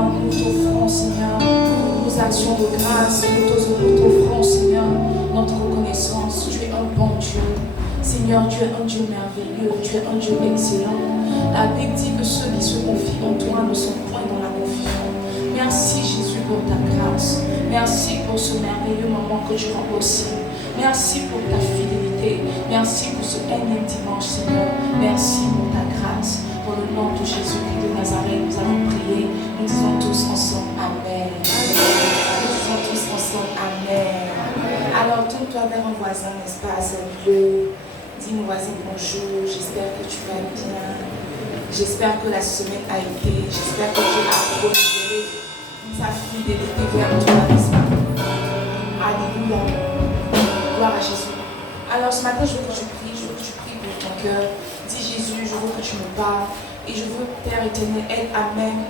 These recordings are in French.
Seigneur, nous t'offrons, Seigneur, nos actions de grâce, nous t'offrons, Seigneur, notre reconnaissance. Tu es un bon Dieu. Seigneur, tu es un Dieu merveilleux, tu es un Dieu excellent. La Bible dit que ceux qui se confient en toi ne sont point dans la confusion. Merci Jésus pour ta grâce. Merci pour ce merveilleux moment que tu rends possible. Merci pour ta fidélité. Merci pour ce énième dimanche, Seigneur. Merci pour ta grâce. Pour le nom de Jésus-Christ de Nazareth, nous allons prier. Nous disons tous ensemble Amen. Nous disons tous ensemble Amen. Alors, tourne-toi vers un voisin, n'est-ce pas? Salut. Dis mon voisin bonjour. J'espère que tu vas bien. J'espère que la semaine a été. J'espère que tu as renouvelé ta fidélité vers toi, n'est-ce pas? Alléluia. Gloire à Jésus. Alors, ce matin, je veux que tu pries. Je veux que tu pries pour ton cœur. Dis Jésus, je veux que tu me parles. Et je veux, Père éternel, aide à même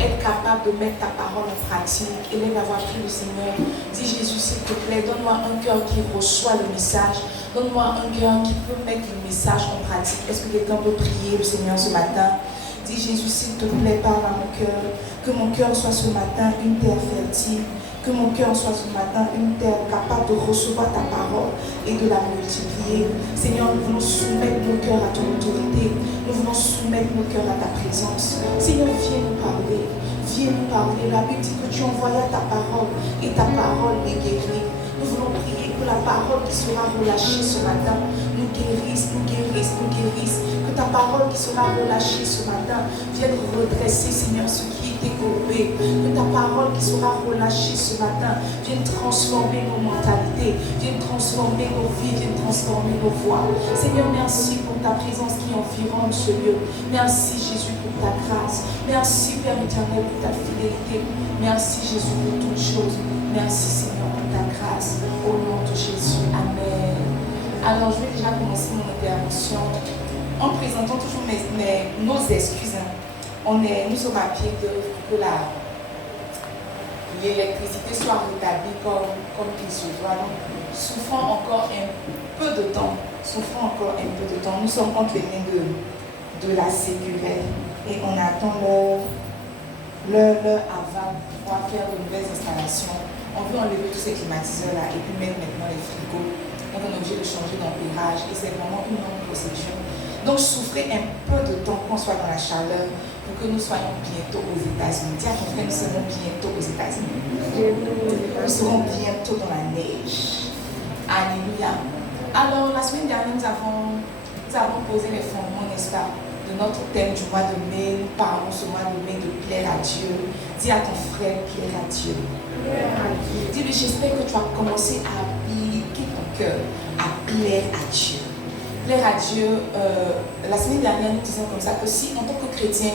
être capable de mettre ta parole en pratique. Élève à avoir pris le Seigneur. Dis Jésus, s'il te plaît, donne-moi un cœur qui reçoit le message. Donne-moi un cœur qui peut mettre le message en pratique. Est-ce que quelqu'un peut prier le Seigneur ce matin? Dis Jésus, s'il te plaît, parle à mon cœur. Que mon cœur soit ce matin une terre fertile. Que mon cœur soit ce matin une terre capable de recevoir ta parole et de la multiplier. Seigneur, nous voulons soumettre nos cœurs à ton autorité. Nous voulons soumettre nos cœurs à ta présence. Seigneur, viens nous parler. Viens nous parler. La Bible dit que tu envoyas ta parole et ta parole les guérit. Nous voulons prier que la parole qui sera relâchée ce matin nous guérisse, nous guérisse, nous guérisse. Que ta parole qui sera relâchée ce matin vienne redresser, Seigneur, ce qui était courbé. Que ta parole qui sera relâchée ce matin vienne transformer nos mentalités, vienne transformer nos vies, vienne transformer nos voix. Seigneur, merci pour ta présence qui environne ce lieu. Merci Jésus pour ta grâce. Merci Père éternel pour ta fidélité. Merci Jésus pour toutes choses. Merci Seigneur pour ta grâce. Au nom de Jésus. Amen. Alors je vais déjà commencer mon intervention en présentant toujours nos excuses. Nous sommes à pied d'œuvre pour que l'électricité soit rétablie comme il se doit. Donc, souffrons encore un peu de temps. Nous sommes entre les mains de la sécurité et on attend l'heure avant pour pouvoir faire de nouvelles installations. On veut enlever tous ces climatiseurs-là et puis mettre maintenant les frigos. Donc on est obligé de changer d'ampérage et c'est vraiment une longue procédure. Donc souffrez un peu de temps qu'on soit dans la chaleur pour que nous soyons bientôt aux États-Unis. Tiens, mon frère, nous serons bientôt aux États-Unis. Nous serons bientôt dans la neige. Alléluia. Alors la semaine dernière, nous avons posé les fondements, n'est-ce pas, de notre thème du mois de mai. Nous parlons ce mois de mai de plaire à Dieu. Dis à ton frère, plaire à Dieu. Dis-lui, j'espère que tu as commencé à appliquer ton cœur à plaire à Dieu. Plaire à Dieu, la semaine dernière, nous disions comme ça que si en tant que chrétien,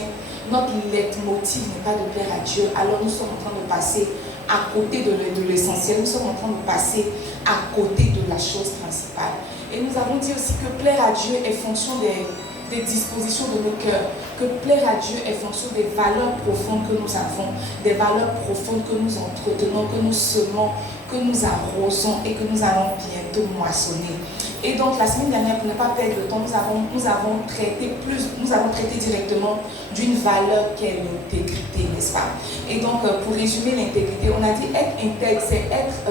notre leitmotiv n'est pas de plaire à Dieu, alors nous sommes en train de passer à côté de l'essentiel, nous sommes en train de passer à côté de la chose principale. Et nous avons dit aussi que plaire à Dieu est fonction des dispositions de nos cœurs, que plaire à Dieu est fonction des valeurs profondes que nous avons, des valeurs profondes que nous entretenons, que nous semons, que nous arrosons et que nous allons bientôt moissonner. Et donc la semaine dernière, pour ne pas perdre de temps, nous avons traité directement d'une valeur qui est l'intégrité, n'est-ce pas? Et donc pour résumer l'intégrité, on a dit être intègre, c'est être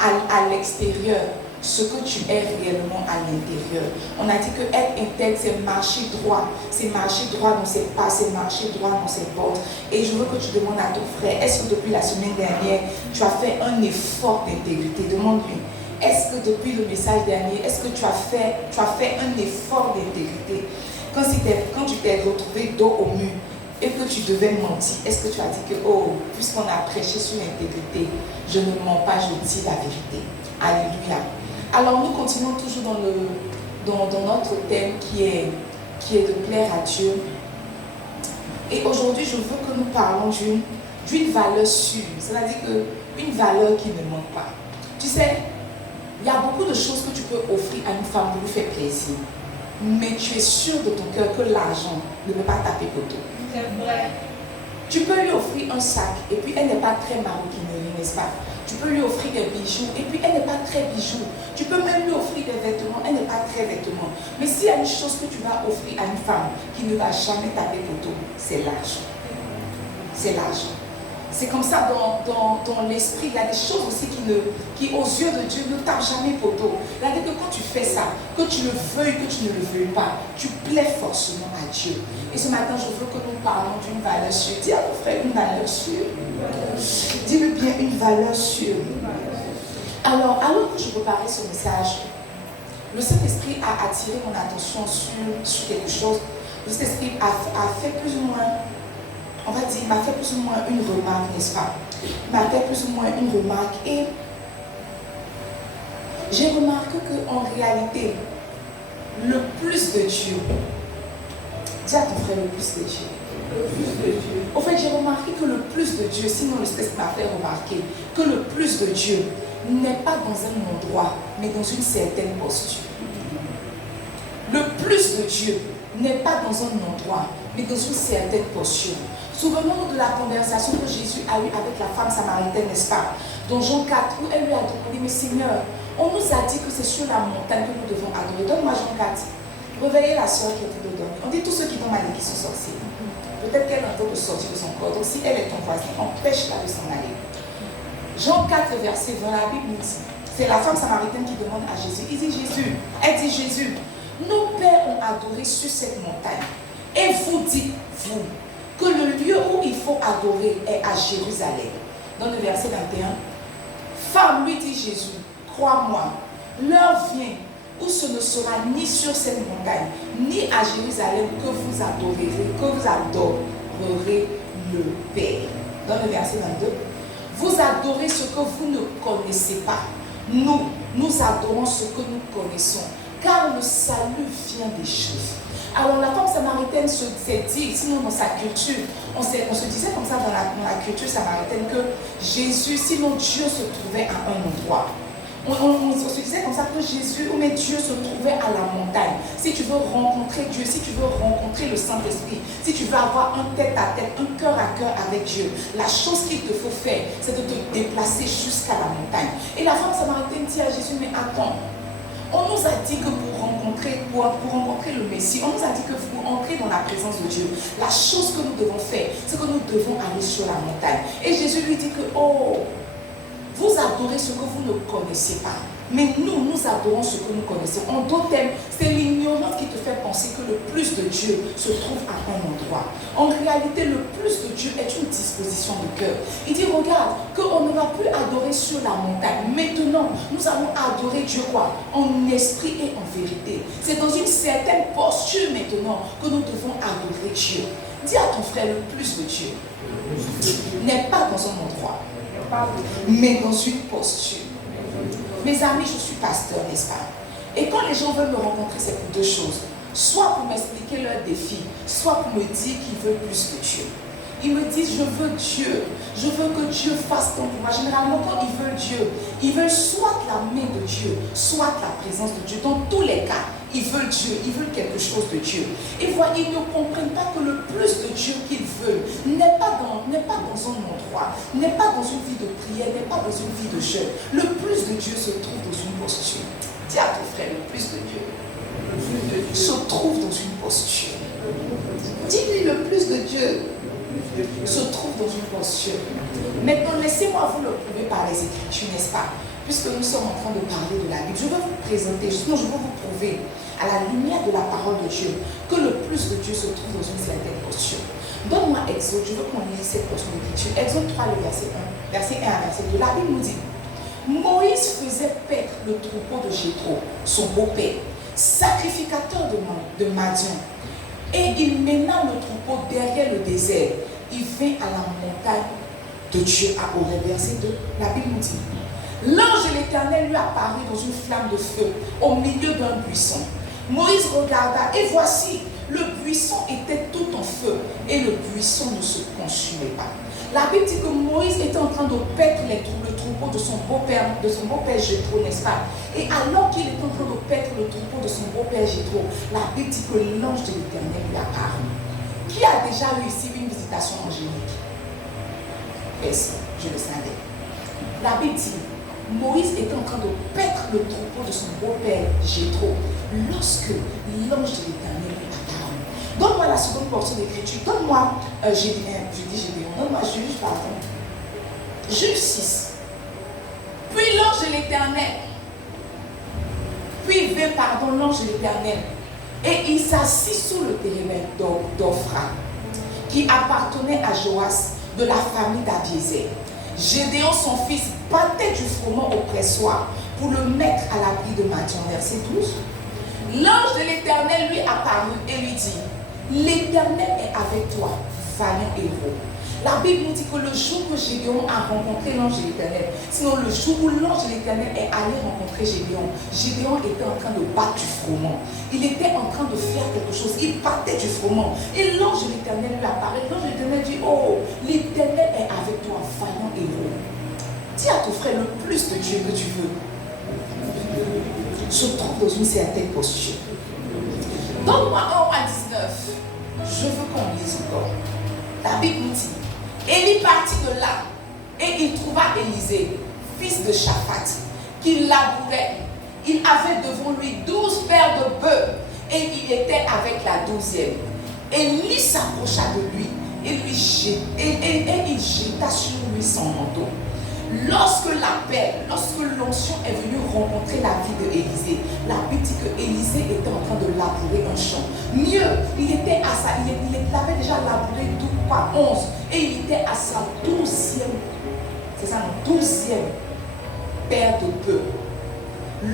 à l'extérieur ce que tu es réellement à l'intérieur. On a dit que être intègre, c'est marcher droit dans ses pas, c'est marcher droit dans ses portes. Et je veux que tu demandes à ton frère, est-ce que depuis la semaine dernière, tu as fait un effort d'intégrité? Demande-lui. Est-ce que depuis le message dernier, est-ce que tu as fait un effort d'intégrité? Quand tu t'es retrouvé dos au mur et que tu devais mentir, est-ce que tu as dit que, oh, puisqu'on a prêché sur l'intégrité, je ne mens pas, je dis la vérité. Alléluia. Alors nous continuons toujours dans notre thème qui est de plaire à Dieu. Et aujourd'hui, je veux que nous parlons d'une valeur sûre, c'est-à-dire une valeur qui ne manque pas. Tu sais, il y a beaucoup de choses que tu peux offrir à une femme pour lui faire plaisir. Mais tu es sûr de ton cœur que l'argent ne peut pas taper poteau. C'est vrai. Tu peux lui offrir un sac et puis elle n'est pas très maroquinerie, n'est-ce pas? Tu peux lui offrir des bijoux et puis elle n'est pas très bijoux. Tu peux même lui offrir des vêtements, elle n'est pas très vêtements. Mais s'il y a une chose que tu vas offrir à une femme qui ne va jamais taper poteau, c'est l'argent. c'est l'argent. C'est comme ça dans l'esprit, il y a des choses aussi qui aux yeux de Dieu ne tapent jamais poteau. C'est-à-dire que quand tu fais ça, que tu le veuilles, que tu ne le veuilles pas, tu plais forcément à Dieu. Et ce matin, je veux que nous parlons d'une valeur sûre. Dis à ton frère une valeur sûre. Dis-le bien, une valeur sûre. Alors que je préparais ce message, le Saint-Esprit a attiré mon attention sur quelque chose. Le Saint-Esprit a fait plus ou moins, on va dire, il m'a fait plus ou moins une remarque, n'est-ce pas? Il m'a fait plus ou moins une remarque et j'ai remarqué qu'en réalité, le plus de Dieu, dis à ton frère le plus de Dieu. Le plus de Dieu. En fait, j'ai remarqué que le plus de Dieu, sinon le Saint-Esprit m'a fait remarquer que le plus de Dieu n'est pas dans un endroit, mais dans une certaine posture. Le plus de Dieu n'est pas dans un endroit, mais dans une certaine posture. Souvenons-nous de la conversation que Jésus a eue avec la femme samaritaine, n'est-ce pas? Dans Jean 4, où elle lui a demandé, mais Seigneur, on nous a dit que c'est sur la montagne que nous devons adorer. Donne-moi Jean 4. Réveillez la soeur qui était de dormir. On dit tous ceux qui vont mal et qui sont sorciers. Peut-être qu'elle est en train de sortir de son corps. Donc si elle est ton voisin, empêche-la de s'en aller. Jean 4, verset 20, la Bible nous dit, c'est la femme samaritaine qui demande à Jésus. Elle dit Jésus, nos pères ont adoré sur cette montagne. Et vous dites, vous, que le lieu où il faut adorer est à Jérusalem. Dans le verset 21, femme, lui dit Jésus, crois-moi, l'heure vient où ce ne sera ni sur cette montagne, ni à Jérusalem que vous adorerez le Père. Dans le verset 22, vous adorez ce que vous ne connaissez pas. Nous adorons ce que nous connaissons, car le salut vient des choses. Alors la femme samaritaine s'est dit, sinon dans sa culture, on se disait comme ça dans la culture samaritaine que Jésus, sinon Dieu se trouvait à un endroit. On se disait comme ça que Jésus, ou mais Dieu se trouvait à la montagne. Si tu veux rencontrer Dieu, si tu veux rencontrer le Saint-Esprit, si tu veux avoir un tête-à-tête, un cœur à cœur avec Dieu, la chose qu'il te faut faire, c'est de te déplacer jusqu'à la montagne. Et la femme samaritaine dit à Jésus, mais attends, on nous a dit que pour rencontrer le Messie, on nous a dit que pour entrer dans la présence de Dieu, la chose que nous devons faire, c'est que nous devons aller sur la montagne. Et Jésus lui dit que, vous adorez ce que vous ne connaissez pas. Mais nous adorons ce que nous connaissons. En d'autres termes, c'est l'ignorance qui te fait penser que le plus de Dieu se trouve à un endroit. En réalité, le plus de Dieu est une disposition de cœur. Il dit, regarde, qu'on ne va plus adorer sur la montagne. Maintenant, nous allons adorer Dieu quoi? En esprit et en vérité. C'est dans une certaine posture maintenant que nous devons adorer Dieu. Dis à ton frère, le plus de Dieu n'est pas dans un endroit, mais dans une posture. Mes amis, je suis pasteur, n'est-ce pas? Et quand les gens veulent me rencontrer, c'est pour deux choses. Soit pour m'expliquer leurs défis, soit pour me dire qu'ils veulent plus de Dieu. Ils me disent, je veux Dieu. Je veux que Dieu fasse tant pour moi. Généralement, quand ils veulent Dieu, ils veulent soit la main de Dieu, soit la présence de Dieu. Dans tous les cas, ils veulent Dieu, ils veulent quelque chose de Dieu. Et voilà, ils ne comprennent pas que le plus de Dieu qu'ils veulent n'est pas dans un endroit, n'est pas dans une vie de prière, n'est pas dans une vie de jeûne. Le plus de Dieu se trouve dans une posture. Dis à ton frère, le plus de Dieu se trouve dans une posture. Dis-lui, le plus de Dieu se trouve dans une posture. Maintenant, laissez-moi vous le prouver par les Écritures, n'est-ce pas? Puisque nous sommes en train de parler de la Bible, je vais vous présenter, justement, je vais vous prouver à la lumière de la parole de Dieu que le plus de Dieu se trouve dans une certaine posture. Donne-moi Exode, je veux qu'on lise cette portion d'écriture. Exode 3, le verset 1 à verset 2. La Bible nous dit, Moïse faisait paître le troupeau de Jéthro, son beau-père, sacrificateur de Madian. Et il mena le troupeau derrière le désert. Il vint à la montagne de Dieu à Horeb. Verset 2, la Bible nous dit, l'ange de l'Éternel lui apparut dans une flamme de feu au milieu d'un buisson. Moïse regarda et voici, le buisson était tout en feu et le buisson ne se consumait pas. La Bible dit que Moïse était en train de paître le troupeau de son beau-père Jéthro, n'est-ce pas? Et alors qu'il était en train de paître le troupeau de son beau-père Jéthro, la Bible dit que l'ange de l'Éternel lui apparut. Qui a déjà eu ici une visitation angélique? Personne, je le savais. La Bible dit, Moïse était en train de paître le troupeau de son beau-père Jéthro lorsque l'ange de l'Éternel lui apparut. Donne-moi la seconde portion d'écriture. Donne-moi, Gédéon, donne-moi Juge, pardon. Juge 6. Puis l'ange de l'Éternel, puis vint, l'ange de l'Éternel, et il s'assit sous le périmètre d'Ophra, qui appartenait à Joas, de la famille d'Abiézer. Gédéon, son fils, battait du froment au pressoir pour le mettre à l'abri de Madian. Verset 12. L'ange de l'Éternel lui apparut et lui dit, l'Éternel est avec toi, vaillant héros. La Bible nous dit que le jour que Gédéon a rencontré l'ange de l'Éternel, sinon le jour où l'ange de l'Éternel est allé rencontrer Gédéon, Gédéon était en train de battre du froment. Il était en train de faire quelque chose. Il battait du froment. Et l'ange de l'Éternel lui apparaît. L'ange de l'Éternel dit, oh, l'Éternel est avec toi, vaillant héros. Dis à ton frère, le plus de Dieu que tu veux se trouve dans une certaine posture. Donne-moi 1 à 19. Je veux qu'on lise encore. La Bible nous dit, Élie partit de là et il trouva Élisée, fils de Shaphat, qui labourait. Il avait devant lui 12 paires de bœufs et il était avec la 12e. Élie s'approcha de lui et il jeta sur lui son manteau. Lorsque l'onction est venue rencontrer la vie de Élisée, la Bible dit que Élisée était en train de labourer un champ. Mieux, il avait déjà labouré 11 et il était à sa 12e, c'est ça, 12e paire de bœufs.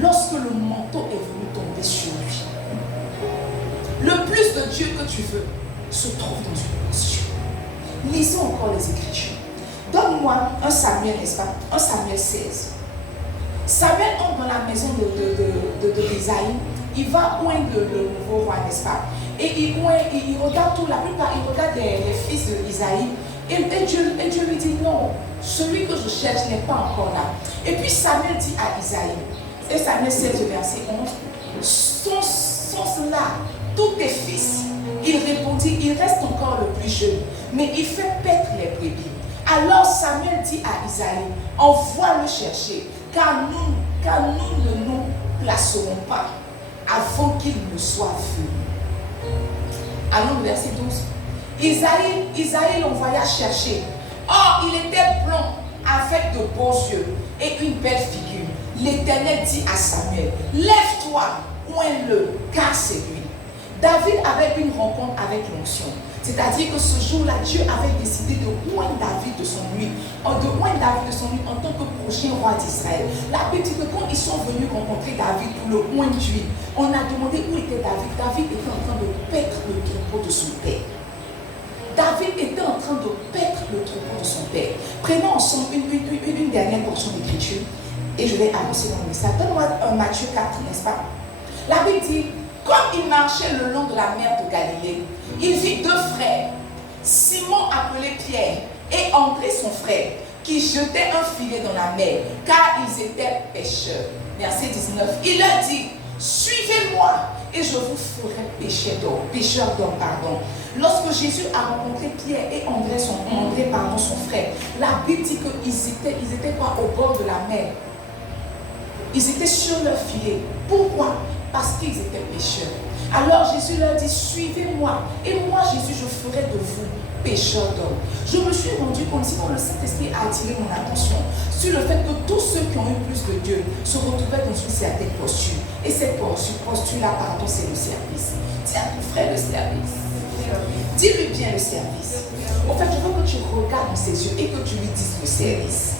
Lorsque le manteau est venu tomber sur lui, le plus de Dieu que tu veux se trouve dans une posture. Lisons encore les Écritures. Donne-moi un Samuel, n'est-ce pas? Un Samuel 16. Samuel entre dans la maison d'Isaïe. Il va oindre le nouveau roi, n'est-ce pas? Et il regarde tout, la plupart, il regarde les fils d'Isaïe. Et Dieu lui dit, non, celui que je cherche n'est pas encore là. Et puis Samuel dit à Isaïe, et Samuel 16, verset 11, sont cela tous tes fils? Il répondit, il reste encore le plus jeune, mais il fait paître les brebis. Alors Samuel dit à Isaïe, envoie-le chercher, car nous ne nous placerons pas avant qu'il ne soit vu. Allons au verset 12. Isaïe l'envoya chercher. Or, il était blond, avec de beaux yeux et une belle figure. L'Éternel dit à Samuel, lève-toi, oins-le, car c'est lui. David avait une rencontre avec l'onction. C'est-à-dire que ce jour-là, Dieu avait décidé de oindre David de son huile, en tant que prochain roi d'Israël. La Bible dit que quand ils sont venus rencontrer David pour le oindre d'huile, on a demandé où était David. David était en train de paître le troupeau de son père. David était en train de paître le troupeau de son père. Prenons ensemble une dernière portion d'écriture et je vais avancer dans le message. Donne-moi Matthieu 4, n'est-ce pas? La Bible dit, comme il marchait le long de la mer de Galilée, il vit 2 frères, Simon appelé Pierre et André son frère, qui jetaient un filet dans la mer, car ils étaient pêcheurs. Verset 19, il leur dit, suivez-moi et je vous ferai pêcheurs d'hommes. Lorsque Jésus a rencontré Pierre et André son frère, la Bible dit qu'ils étaient quoi, au bord de la mer. Ils étaient sur leur filet. Pourquoi? Parce qu'ils étaient pécheurs. Alors Jésus leur dit, suivez-moi. Et moi, Jésus, je ferai de vous pécheurs d'hommes. Je me suis rendu compte, sinon le Saint-Esprit a attiré mon attention sur le fait que tous ceux qui ont eu plus de Dieu se retrouvaient dans une certaine posture. Et cette posture-là, c'est le service. Tiens, mon frère, le service. Dis-lui bien le service. En fait, je veux que tu regardes dans ses yeux et que tu lui dises le service.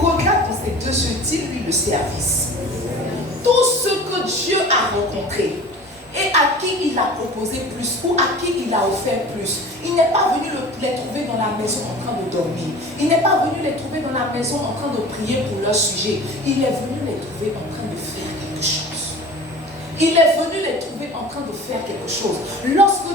Regarde dans ses 2 yeux, dis-lui le service. Tout ce que Dieu a rencontré et à qui il a proposé plus ou à qui il a offert plus, il n'est pas venu les trouver dans la maison en train de dormir. Il n'est pas venu les trouver dans la maison en train de prier pour leur sujet. Il est venu les trouver en train de faire quelque chose. Il est venu les trouver en train de faire quelque chose. Lorsque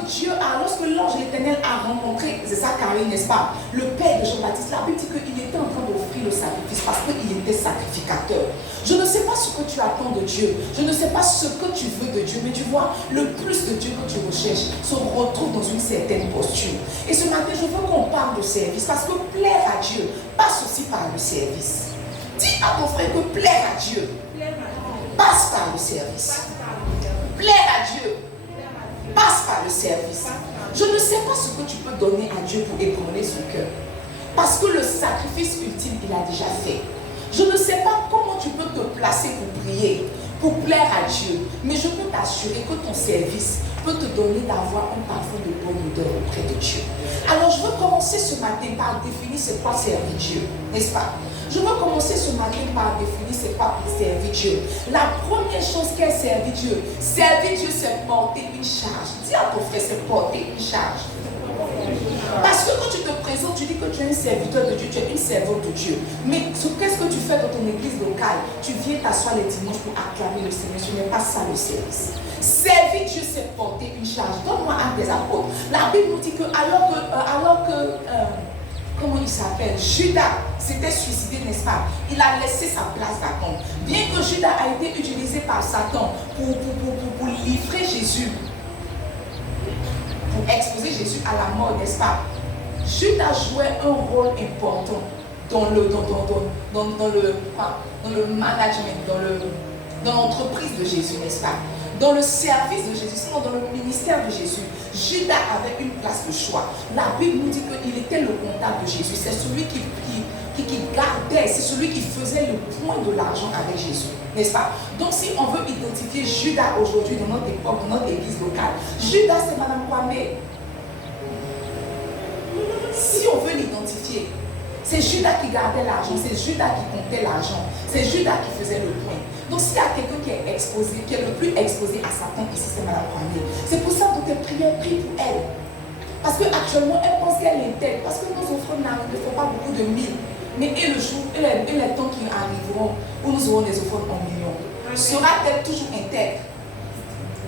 l'ange de l'Éternel a rencontré, c'est ça Caroline, n'est-ce pas, le père de Jean-Baptiste, la Bible dit qu'il était en train d'offrir le sacrifice parce qu'il était sacrificateur. Je ne sais pas ce que tu attends de Dieu, je ne sais pas ce que tu veux de Dieu, mais tu vois, le plus de Dieu que tu recherches se retrouve dans une certaine posture. Et ce matin, je veux qu'on parle de service parce que plaire à Dieu passe aussi par le service. Dis à ton frère que plaire à Dieu passe par le service. Plaire à Dieu passe par le service. Je ne sais pas ce que tu peux donner à Dieu pour ébranler son cœur. Parce que le sacrifice ultime, il a déjà fait. Je ne sais pas comment tu peux te placer pour prier, pour plaire à Dieu. Mais je peux t'assurer que ton service peut te donner d'avoir un parfum de bonne odeur auprès de Dieu. Alors je veux commencer ce matin par définir c'est quoi servir Dieu, n'est-ce pas? Je veux commencer ce matin par définir c'est quoi servir Dieu. La première chose qu'est servir Dieu, c'est porter une charge. Dis à ton frère, c'est porter une charge. Parce que quand tu te présentes, tu dis que tu es un serviteur de Dieu, tu es une servante de Dieu. Mais qu'est-ce que tu fais dans ton église locale? Tu viens t'asseoir les dimanches pour acclamer le Seigneur. Ce n'est pas ça le service. Servir Dieu, c'est porter une charge. Donne-moi un des apôtres. La Bible nous dit que comment il s'appelle? Judas s'était suicidé, n'est-ce pas? Il a laissé sa place d'attente. Bien que Judas a été utilisé par Satan pour livrer Jésus, pour exposer Jésus à la mort, n'est-ce pas? Judas jouait un rôle important dans le management, dans l'entreprise de Jésus, n'est-ce pas? Dans le service de Jésus, sinon dans le ministère de Jésus. Judas avait une place de choix. La Bible nous dit qu'il était le comptable de Jésus. C'est celui qui gardait, c'est celui qui faisait le point de l'argent avec Jésus, n'est-ce pas? Donc si on veut identifier Judas aujourd'hui dans notre époque, dans notre église locale, Judas c'est Madame Kwame. Si on veut l'identifier, c'est Judas qui gardait l'argent, c'est Judas qui comptait l'argent, c'est Judas qui faisait le point. Donc s'il y a quelqu'un qui est exposé, qui est le plus exposé à Satan ici, c'est Madame Kwame. C'est pour ça que tes prières prient pour elle. Parce qu'actuellement, elle pense qu'elle est intègre, parce que nos offrandes ne font pas beaucoup de mille. Mais et le jour, et les temps qui arriveront, où nous aurons des offrandes en millions, sera-t-elle toujours intègre?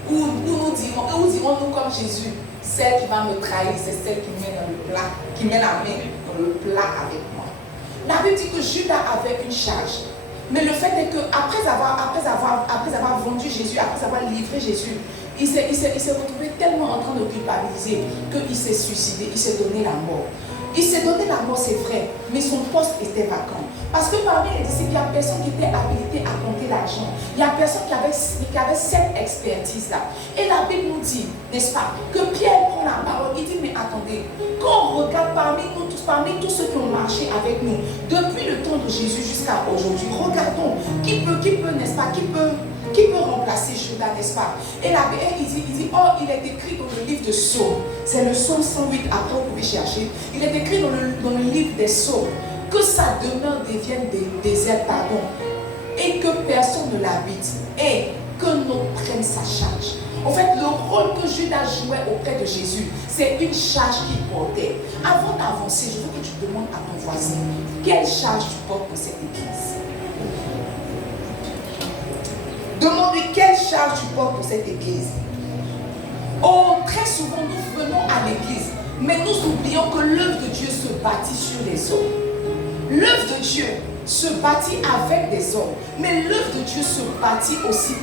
Où nous dirons-nous comme Jésus, celle qui va me trahir, c'est celle qui met dans le plat, qui met la main dans le plat avec moi. La Bible dit que Judas avait une charge. Mais le fait est qu'après avoir vendu Jésus, après avoir livré Jésus, il s'est retrouvé tellement en train de culpabiliser qu'il s'est suicidé, il s'est donné la mort. Il s'est donné la mort, c'est vrai, mais son poste était vacant. Parce que parmi les disciples, il n'y a personne qui était habilité à compter l'argent. Il n'y a personne qui avait cette expertise-là. Et la Bible nous dit, n'est-ce pas, que Pierre prend la parole, il dit, mais attendez, quand on regarde parmi tous ceux qui ont marché avec nous, depuis le temps de Jésus jusqu'à aujourd'hui, regardons, qui peut, n'est-ce pas, qui peut remplacer Judas, n'est-ce pas? Et la Bible, il dit, oh, il est écrit dans le livre de Psaume, c'est le Psaume 108, après vous pouvez chercher, il est écrit dans le livre des Psaumes, que sa demeure devienne désert, pardon, et que personne ne l'habite, et que l'on prenne sa charge. En fait, le rôle que Judas jouait auprès de Jésus, c'est une charge qu'il portait. Avant d'avancer, je veux que tu demandes à ton voisin, quelle charge tu portes pour cette église? Demande-lui quelle charge tu portes pour cette église. Oh, très souvent, nous venons à l'église, mais nous oublions que l'œuvre de Dieu se bâtit sur les hommes. L'œuvre de Dieu se bâtit avec des hommes, mais l'œuvre de Dieu se bâtit aussi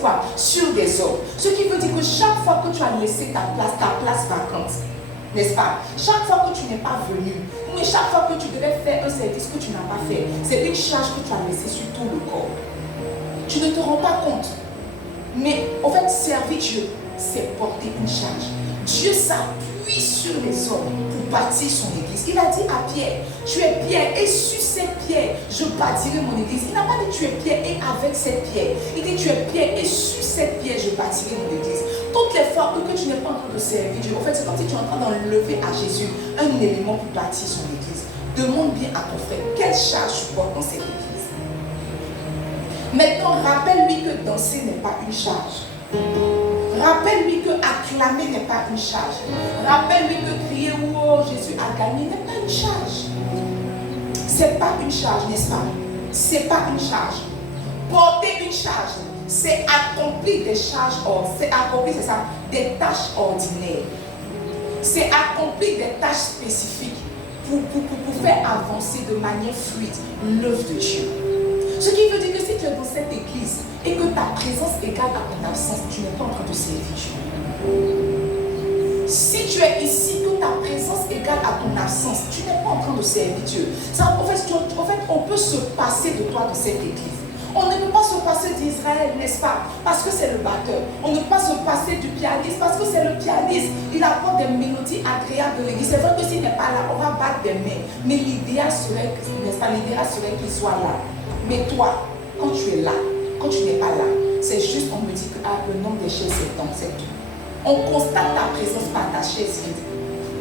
quoi? Sur des hommes. Ce qui veut dire que chaque fois que tu as laissé ta place vacante, n'est-ce pas? Chaque fois que tu n'es pas venu, mais chaque fois que tu devais faire un service que tu n'as pas fait, c'est une charge que tu as laissée sur tout le corps. Tu ne te rends pas compte. Mais en fait, servir Dieu, c'est porter une charge. Dieu s'appuie sur les hommes pour bâtir son église. Il a dit à Pierre, tu es pierre et sur cette pierre, je bâtirai mon église. Il n'a pas dit tu es pierre et avec cette pierre. Il dit tu es pierre et sur cette pierre, je bâtirai mon église. Toutes les fois que tu n'es pas en train de servir Dieu, en fait, c'est comme si tu es en train d'enlever à Jésus un élément pour bâtir son église. Demande bien à ton frère, quelle charge tu portes dans cette église? Maintenant, rappelle-lui que danser n'est pas une charge. Rappelle-lui que acclamer n'est pas une charge. Rappelle-lui que crier oh Jésus a gagné n'est pas une charge. C'est pas une charge, n'est-ce pas? C'est pas une charge. Porter une charge, c'est accomplir des charges, c'est accomplir, c'est ça, des tâches ordinaires. C'est accomplir des tâches spécifiques pour faire avancer de manière fluide l'œuvre de Dieu. Ce qui veut dire que si tu es dans cette église et que ta présence égale à ton absence, tu n'es pas en train de servir Dieu. Si tu es ici, que ta présence égale à ton absence, tu n'es pas en train de servir Dieu. Ça, en fait, on peut se passer de toi dans cette église. On ne peut pas se passer d'Israël, n'est-ce pas? Parce que c'est le batteur. On ne peut pas se passer c'est du pianiste parce que c'est le pianiste. Il apporte des mélodies agréables de l'église. C'est vrai que s'il n'est pas là, on va battre des mains. Mais l'idéal serait, n'est-ce pas, l'idéal serait qu'il soit là. Mais toi, quand tu es là, quand tu n'es pas là, c'est juste, on me dit que le nombre des chaises c'est temps, c'est tout. On constate ta présence par ta chaise vide.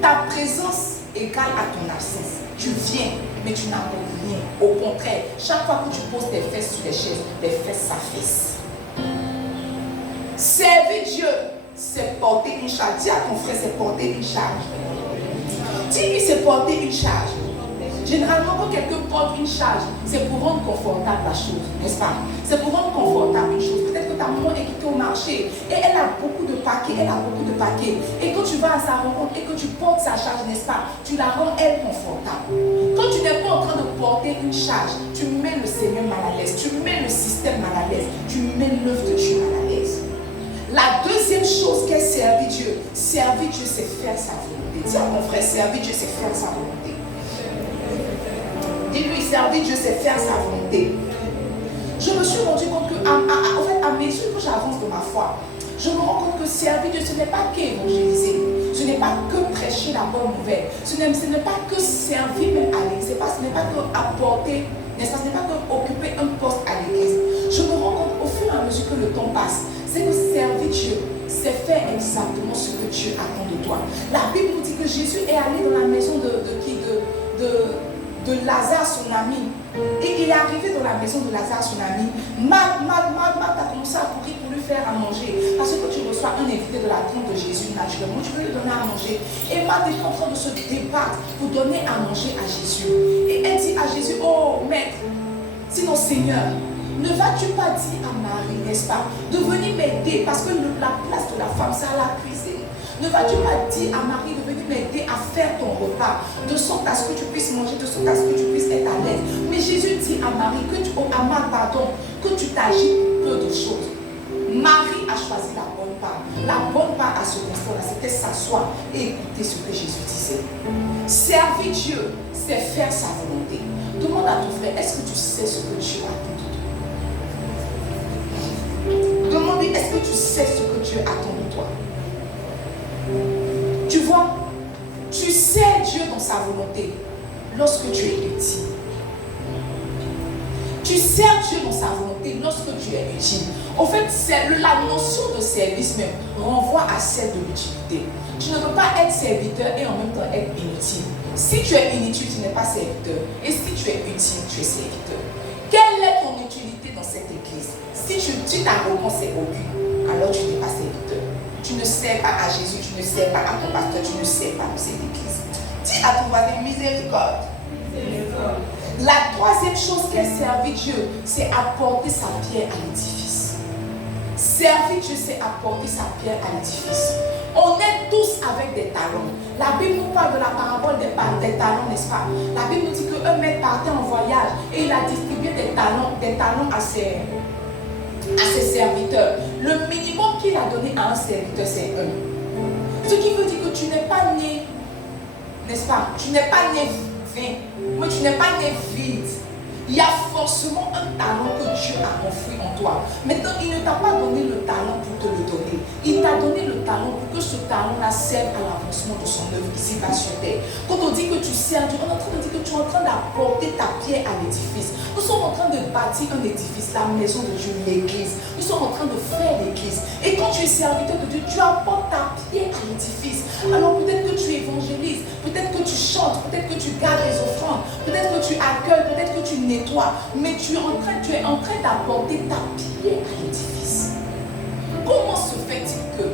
Ta présence égale à ton absence. Tu viens, mais tu n'apportes rien. Au contraire, chaque fois que tu poses tes fesses sur les chaises, les fesses s'affaissent. Servir Dieu, c'est porter une charge. Dis à ton frère, c'est porter une charge. Dis-lui, c'est porter une charge. Généralement, quand quelqu'un porte une charge, c'est pour rendre confortable la chose, n'est-ce pas? C'est pour rendre confortable une chose. Peut-être que ta maman est quittée au marché et elle a beaucoup de paquets, Et quand tu vas à sa rencontre et que tu portes sa charge, n'est-ce pas? Tu la rends, elle, confortable. Quand tu n'es pas en train de porter une charge, tu mets le Seigneur mal à l'aise, tu mets le système mal à l'aise, tu mets l'œuvre de Dieu mal à l'aise. La deuxième chose qu'est servir Dieu, c'est faire sa volonté. Dis à mon frère, servir Dieu, c'est faire sa volonté. Dis-lui, servir Dieu, c'est faire sa volonté. Je me suis rendu compte que, en fait, à mes yeux, quand j'avance de ma foi, je me rends compte que servir Dieu, ce n'est pas qu'évangéliser, ce n'est pas que prêcher la bonne nouvelle, ce n'est pas que servir même à l'église, ce n'est pas que apporter, n'est-ce pas, ce n'est pas que occuper un poste à l'église. Je me rends compte au fur et à mesure que le temps passe, c'est que servir Dieu, c'est faire exactement ce que Dieu attend de toi. La Bible nous dit que Jésus est allé dans la maison de Lazare, son ami. Et il est arrivé dans la maison de Lazare, son ami. Marthe a commencé à courir pour lui faire à manger. Parce que quand tu reçois un invité de la tente de Jésus, naturellement, tu veux lui donner à manger. Et Marthe est en train de se débattre pour donner à manger à Jésus. Et elle dit à Jésus, oh maître, sinon Seigneur, ne vas-tu pas dire à Marie, n'est-ce pas, de venir m'aider parce que la place de la femme, c'est à la cuisine. Ne vas-tu pas dire à Marie de venir m'aider à faire ton repas, de sorte à ce que tu puisses manger, de sorte à ce que tu puisses être à l'aise. Mais Jésus dit à Marie, à Marthe, pardon, que tu t'agis peu de choses. Marie a choisi la bonne part. La bonne part à ce instant-là, c'était s'asseoir et écouter ce que Jésus disait. Servir Dieu, c'est faire sa volonté. Demande à ton frère, est-ce que tu sais ce que Dieu attend de toi? Demande-lui, est-ce que tu sais ce que Dieu attend de toi? Tu vois, tu sers Dieu dans sa volonté lorsque tu es utile. Tu sers Dieu dans sa volonté lorsque tu es utile. En fait, la notion de service même renvoie à celle de l'utilité. Tu ne peux pas être serviteur et en même temps être inutile. Si tu es inutile, tu n'es pas serviteur. Et si tu es utile, tu es serviteur. Quelle est ton utilité dans cette église? Si ta réponse est aucune, alors tu n'es pas serviteur. Tu ne sers pas à Jésus, tu ne sers pas à ton pasteur, tu ne sers pas à cette église. Dis à ton voisin, miséricorde. La troisième chose qu'est servir Dieu, c'est apporter sa pierre à l'édifice. Servir Dieu, c'est apporter sa pierre à l'édifice. On est tous avec des talents. La Bible nous parle de la parabole des talents, n'est-ce pas? La Bible nous dit qu'un maître partait en voyage et il a distribué des talents à ses serviteurs. Le minimum qu'il a donné à un serviteur, c'est un. Ce qui veut dire que tu n'es pas né, n'est-ce pas? Tu n'es pas né vain, mais tu n'es pas né vide. Il y a forcément un talent que Dieu a enfoui en toi. Maintenant, il ne t'a pas donné le talent pour te le donner. Il t'a donné le talent pour que ce talent-là serve à l'avancement de son œuvre ici-bas sur terre. Quand on dit que tu sers Dieu, on est en train de dire que tu es en train d'apporter ta pierre à l'édifice. Nous sommes en train de bâtir un édifice, la maison de Dieu, l'église. Nous sommes en train de faire l'église. Et quand tu es serviteur de Dieu, tu apportes ta pierre à l'édifice. Alors peut-être que tu évangélises, peut-être que tu chantes, peut-être que tu gardes les offrandes, peut-être que tu accueilles, peut-être que tu nettoies, mais tu es en train d'apporter ta pierre à l'édifice. Comment se fait-il que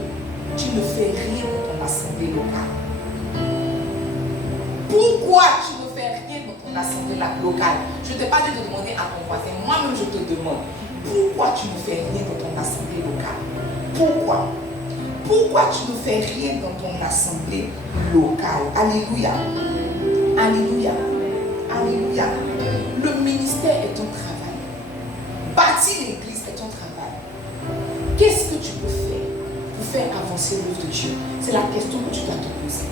tu ne fais rien dans ton assemblée locale? Pourquoi tu ne fais rien dans ton assemblée locale? Je ne t'ai pas dit de demander à ton voisin, moi-même je te demande. Pourquoi tu ne fais rien dans ton assemblée locale? Pourquoi? Pourquoi tu ne fais rien dans ton assemblée locale? Alléluia. Alléluia. Alléluia. Le ministère est ton travail. Bâtir l'église est ton travail. Qu'est-ce que tu peux faire pour faire avancer l'œuvre de Dieu? C'est la question que tu dois te poser.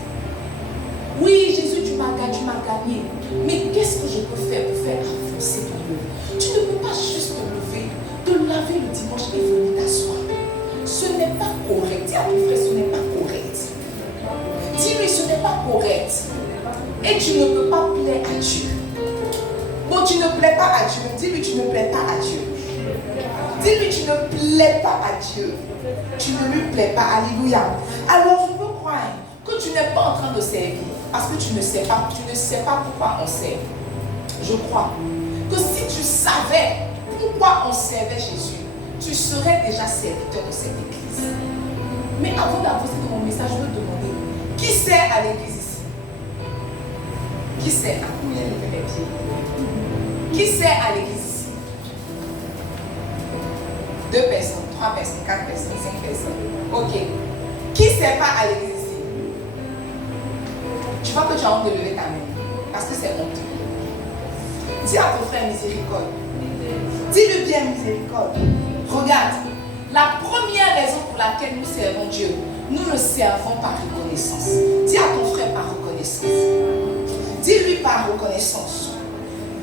Oui, Jésus, tu m'as gagné. Mais qu'est-ce que je peux faire pour faire avancer ton œuvre? Tu ne peux pas juste te lever, te laver le dimanche et venir t'asseoir. Ce ce n'est pas correct. Dis à ton frère, ce n'est pas correct. Dis-lui, ce n'est pas correct. Et tu ne peux pas plaire à Dieu. Bon, tu ne plais pas à Dieu. Dis-lui, tu ne plais pas à Dieu. Dis-lui, tu ne plais pas à Dieu. Tu ne lui plais pas. Alléluia. Alors, je veux croire que tu n'es pas en train de servir parce que tu ne sais pas pourquoi on sert. Je crois que si tu savais pourquoi on servait Jésus, tu serais déjà serviteur de cette église. Mais avant d'avancer dans mon message, je veux demander, qui sert à l'église ici? Qui sert? À combien lever les pieds? Qui sert à l'église ici? 2 personnes, 3 personnes, 4 personnes, 5 personnes. Ok. Qui sert pas à l'église ici? Tu vois que tu as honte de lever ta main parce que c'est honteux. Dis à ton frère miséricorde. Dis-lui bien miséricorde. Regarde, la première raison pour laquelle nous servons Dieu, nous le servons par reconnaissance. Dis à ton frère par reconnaissance. Dis-lui par reconnaissance.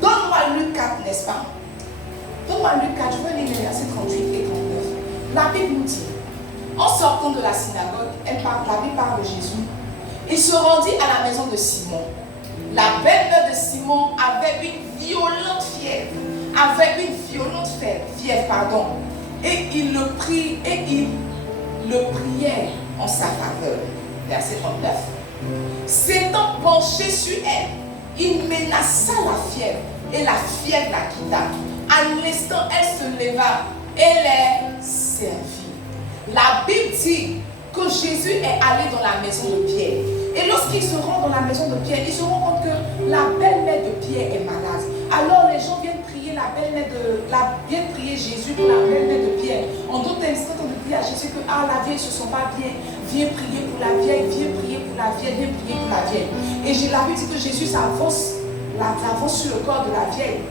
Donne-moi Luc 4, n'est-ce pas? Donne-moi Luc 4, je veux lire les versets 38 et 39. La Bible nous dit, en sortant de la synagogue, la Bible parle de Jésus. Il se rendit à la maison de Simon. La belle-mère de Simon avait une violente fièvre. Et il le priait en sa faveur. Verset 39. S'étant penché sur elle, il menaça la fièvre et la fièvre la quitta. À l'instant, elle se leva et les servit. La Bible dit que Jésus est allé dans la maison de Pierre. Et lorsqu'il se rend dans la maison de Pierre, il se rend compte que la belle-mère de Pierre est malade. Alors les gens viennent prier viennent prier Jésus pour la belle-mère de Pierre. En d'autres termes, quand on dit à Jésus que la vieille ne se sent pas bien, viens prier pour la vieille, viens prier pour la vieille, viens prier pour la vieille. Et la Bible dit que Jésus s'avance sur le corps de la vieille.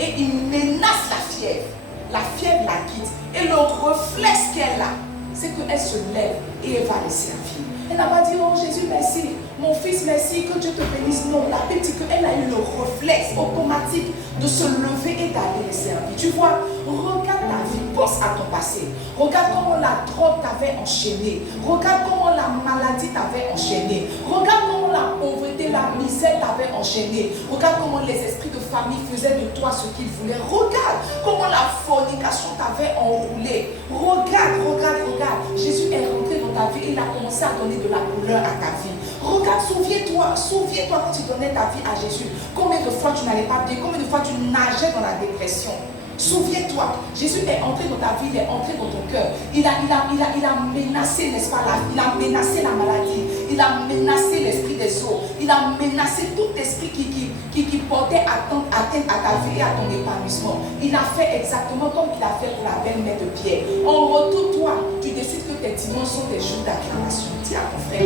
Et il menace la fièvre. La fièvre la quitte. Et le réflexe qu'elle a, c'est qu'elle se lève et elle va les servir. Elle n'a pas dit, oh Jésus, merci, mon fils, merci, que Dieu te bénisse. Non, la Bible dit qu'elle a eu le réflexe automatique de se lever et d'aller les servir. Tu vois, regarde ta vie, pense à ton passé. Regarde comment la drogue t'avait enchaîné. Regarde comment la maladie t'avait enchaîné. Regarde comment la pauvreté, la misère t'avait enchaîné. Regarde comment les esprits de famille faisaient de toi ce qu'ils voulaient. Regarde comment la fornication t'avait enroulé. Regarde. Jésus est rentré dans ta vie et il a commencé à donner de la couleur à ta vie. Regarde, souviens-toi quand tu donnais ta vie à Jésus. Combien de fois tu n'allais pas bien, combien de fois tu nageais dans la dépression. Souviens-toi, Jésus est entré dans ta vie, il est entré dans ton cœur. Il a menacé, n'est-ce pas, il a menacé la maladie, il a menacé l'esprit des eaux, il a menacé tout esprit qui portait atteinte à ta vie et à ton épanouissement. Il a fait exactement comme il a fait pour la belle-mère de Pierre. En retour, toi, tu décides que tes dimanches sont des jours d'acclamation. Dis à ton frère,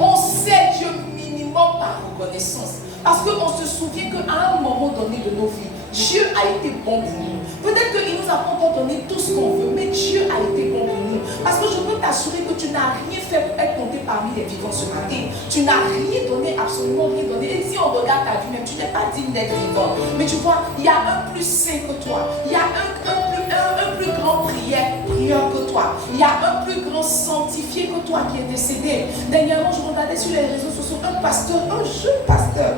on sait Dieu minimum par reconnaissance. Parce qu'on se souvient qu'à un moment donné de nos vies, Dieu a été bon pour nous. Peut-être qu'il nous a pas encore donné tout ce qu'on veut, mais Dieu a été bon pour nous. Parce que je peux t'assurer que tu n'as rien fait pour être compté parmi les vivants ce matin. Tu n'as rien donné, absolument rien donné. Et si on regarde ta vie même, tu n'es pas digne d'être vivant. Mais tu vois, il y a un plus saint que toi. Il y a un plus grand prieur que toi. Il y a un plus grand sanctifié que toi qui est décédé. Dernièrement, je regardais sur les réseaux sociaux un jeune pasteur,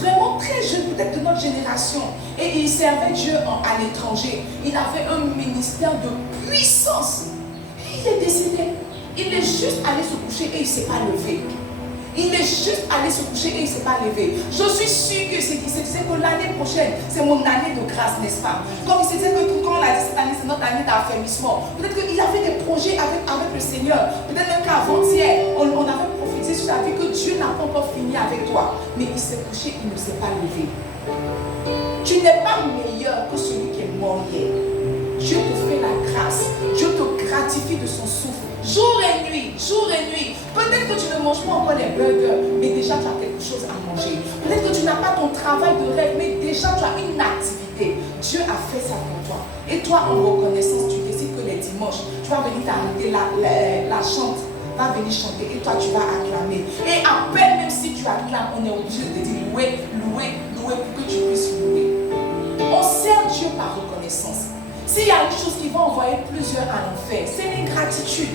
vraiment très jeune, peut-être de notre génération, et il servait Dieu à l'étranger. Il avait un ministère de puissance. Et il est décédé. Il est juste allé se coucher et il ne s'est pas levé. Il est juste allé se coucher et il ne s'est pas levé. Je suis sûre que c'est qu'il se disait que l'année prochaine, c'est mon année de grâce, n'est-ce pas? Comme il se disait que quand on a dit cette année, c'est notre année d'affermissement. Peut-être qu'il avait des projets avec le Seigneur. Peut-être même qu'avant-hier, on avait prophétisé sur la vie que Dieu n'a pas encore fini avec toi. Mais il s'est couché, il ne s'est pas levé. Tu n'es pas meilleur que celui qui est mort hier. Dieu te fait la grâce. Dieu te gratifie de son souffle. Jour et nuit, jour et nuit. Peut-être que tu ne manges pas encore les burgers, mais déjà tu as quelque chose à manger. Peut-être que tu n'as pas ton travail de rêve, mais déjà tu as une activité. Dieu a fait ça pour toi. Et toi, en reconnaissance, tu décides que les dimanches, tu vas venir t'arrêter, la chante va venir chanter et toi tu vas acclamer. Et à peine même si tu acclames, on est obligé de dire louer pour que tu puisses louer. On sert Dieu par reconnaissance. S'il y a une chose qui va envoyer plusieurs à l'enfer, c'est l'ingratitude.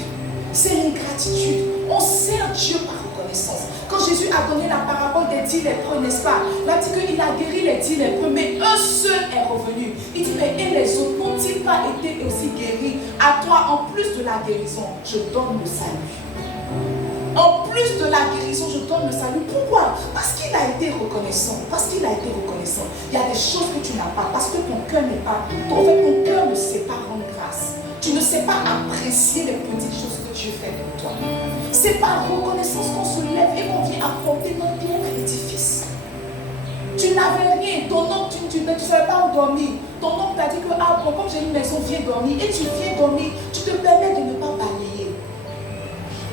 C'est l'ingratitude. On sert Dieu par reconnaissance. Quand Jésus a donné la parabole des 10 lépreux, n'est-ce pas? Il a dit qu'il a guéri les 10 lépreux, mais un seul est revenu. Il dit, mais et les autres n'ont-ils pas été aussi guéris? À toi, en plus de la guérison, je donne le salut. En plus de la guérison, je donne le salut. Pourquoi? Parce qu'il a été reconnaissant. Parce qu'il a été reconnaissant. Il y a des choses que tu n'as pas. Parce que ton cœur n'est pas. En fait, ton cœur ne sait pas rendre grâce. Tu ne sais pas apprécier les petites choses que Dieu fait pour toi. C'est par reconnaissance qu'on se lève et qu'on vient apporter notre pierre à l'édifice. Tu n'avais rien. Ton oncle, tu ne savais pas où dormir. Ton oncle t'a dit que, ah bon, comme j'ai une maison, viens dormir. Et tu viens dormir. Tu te permets de ne pas balayer.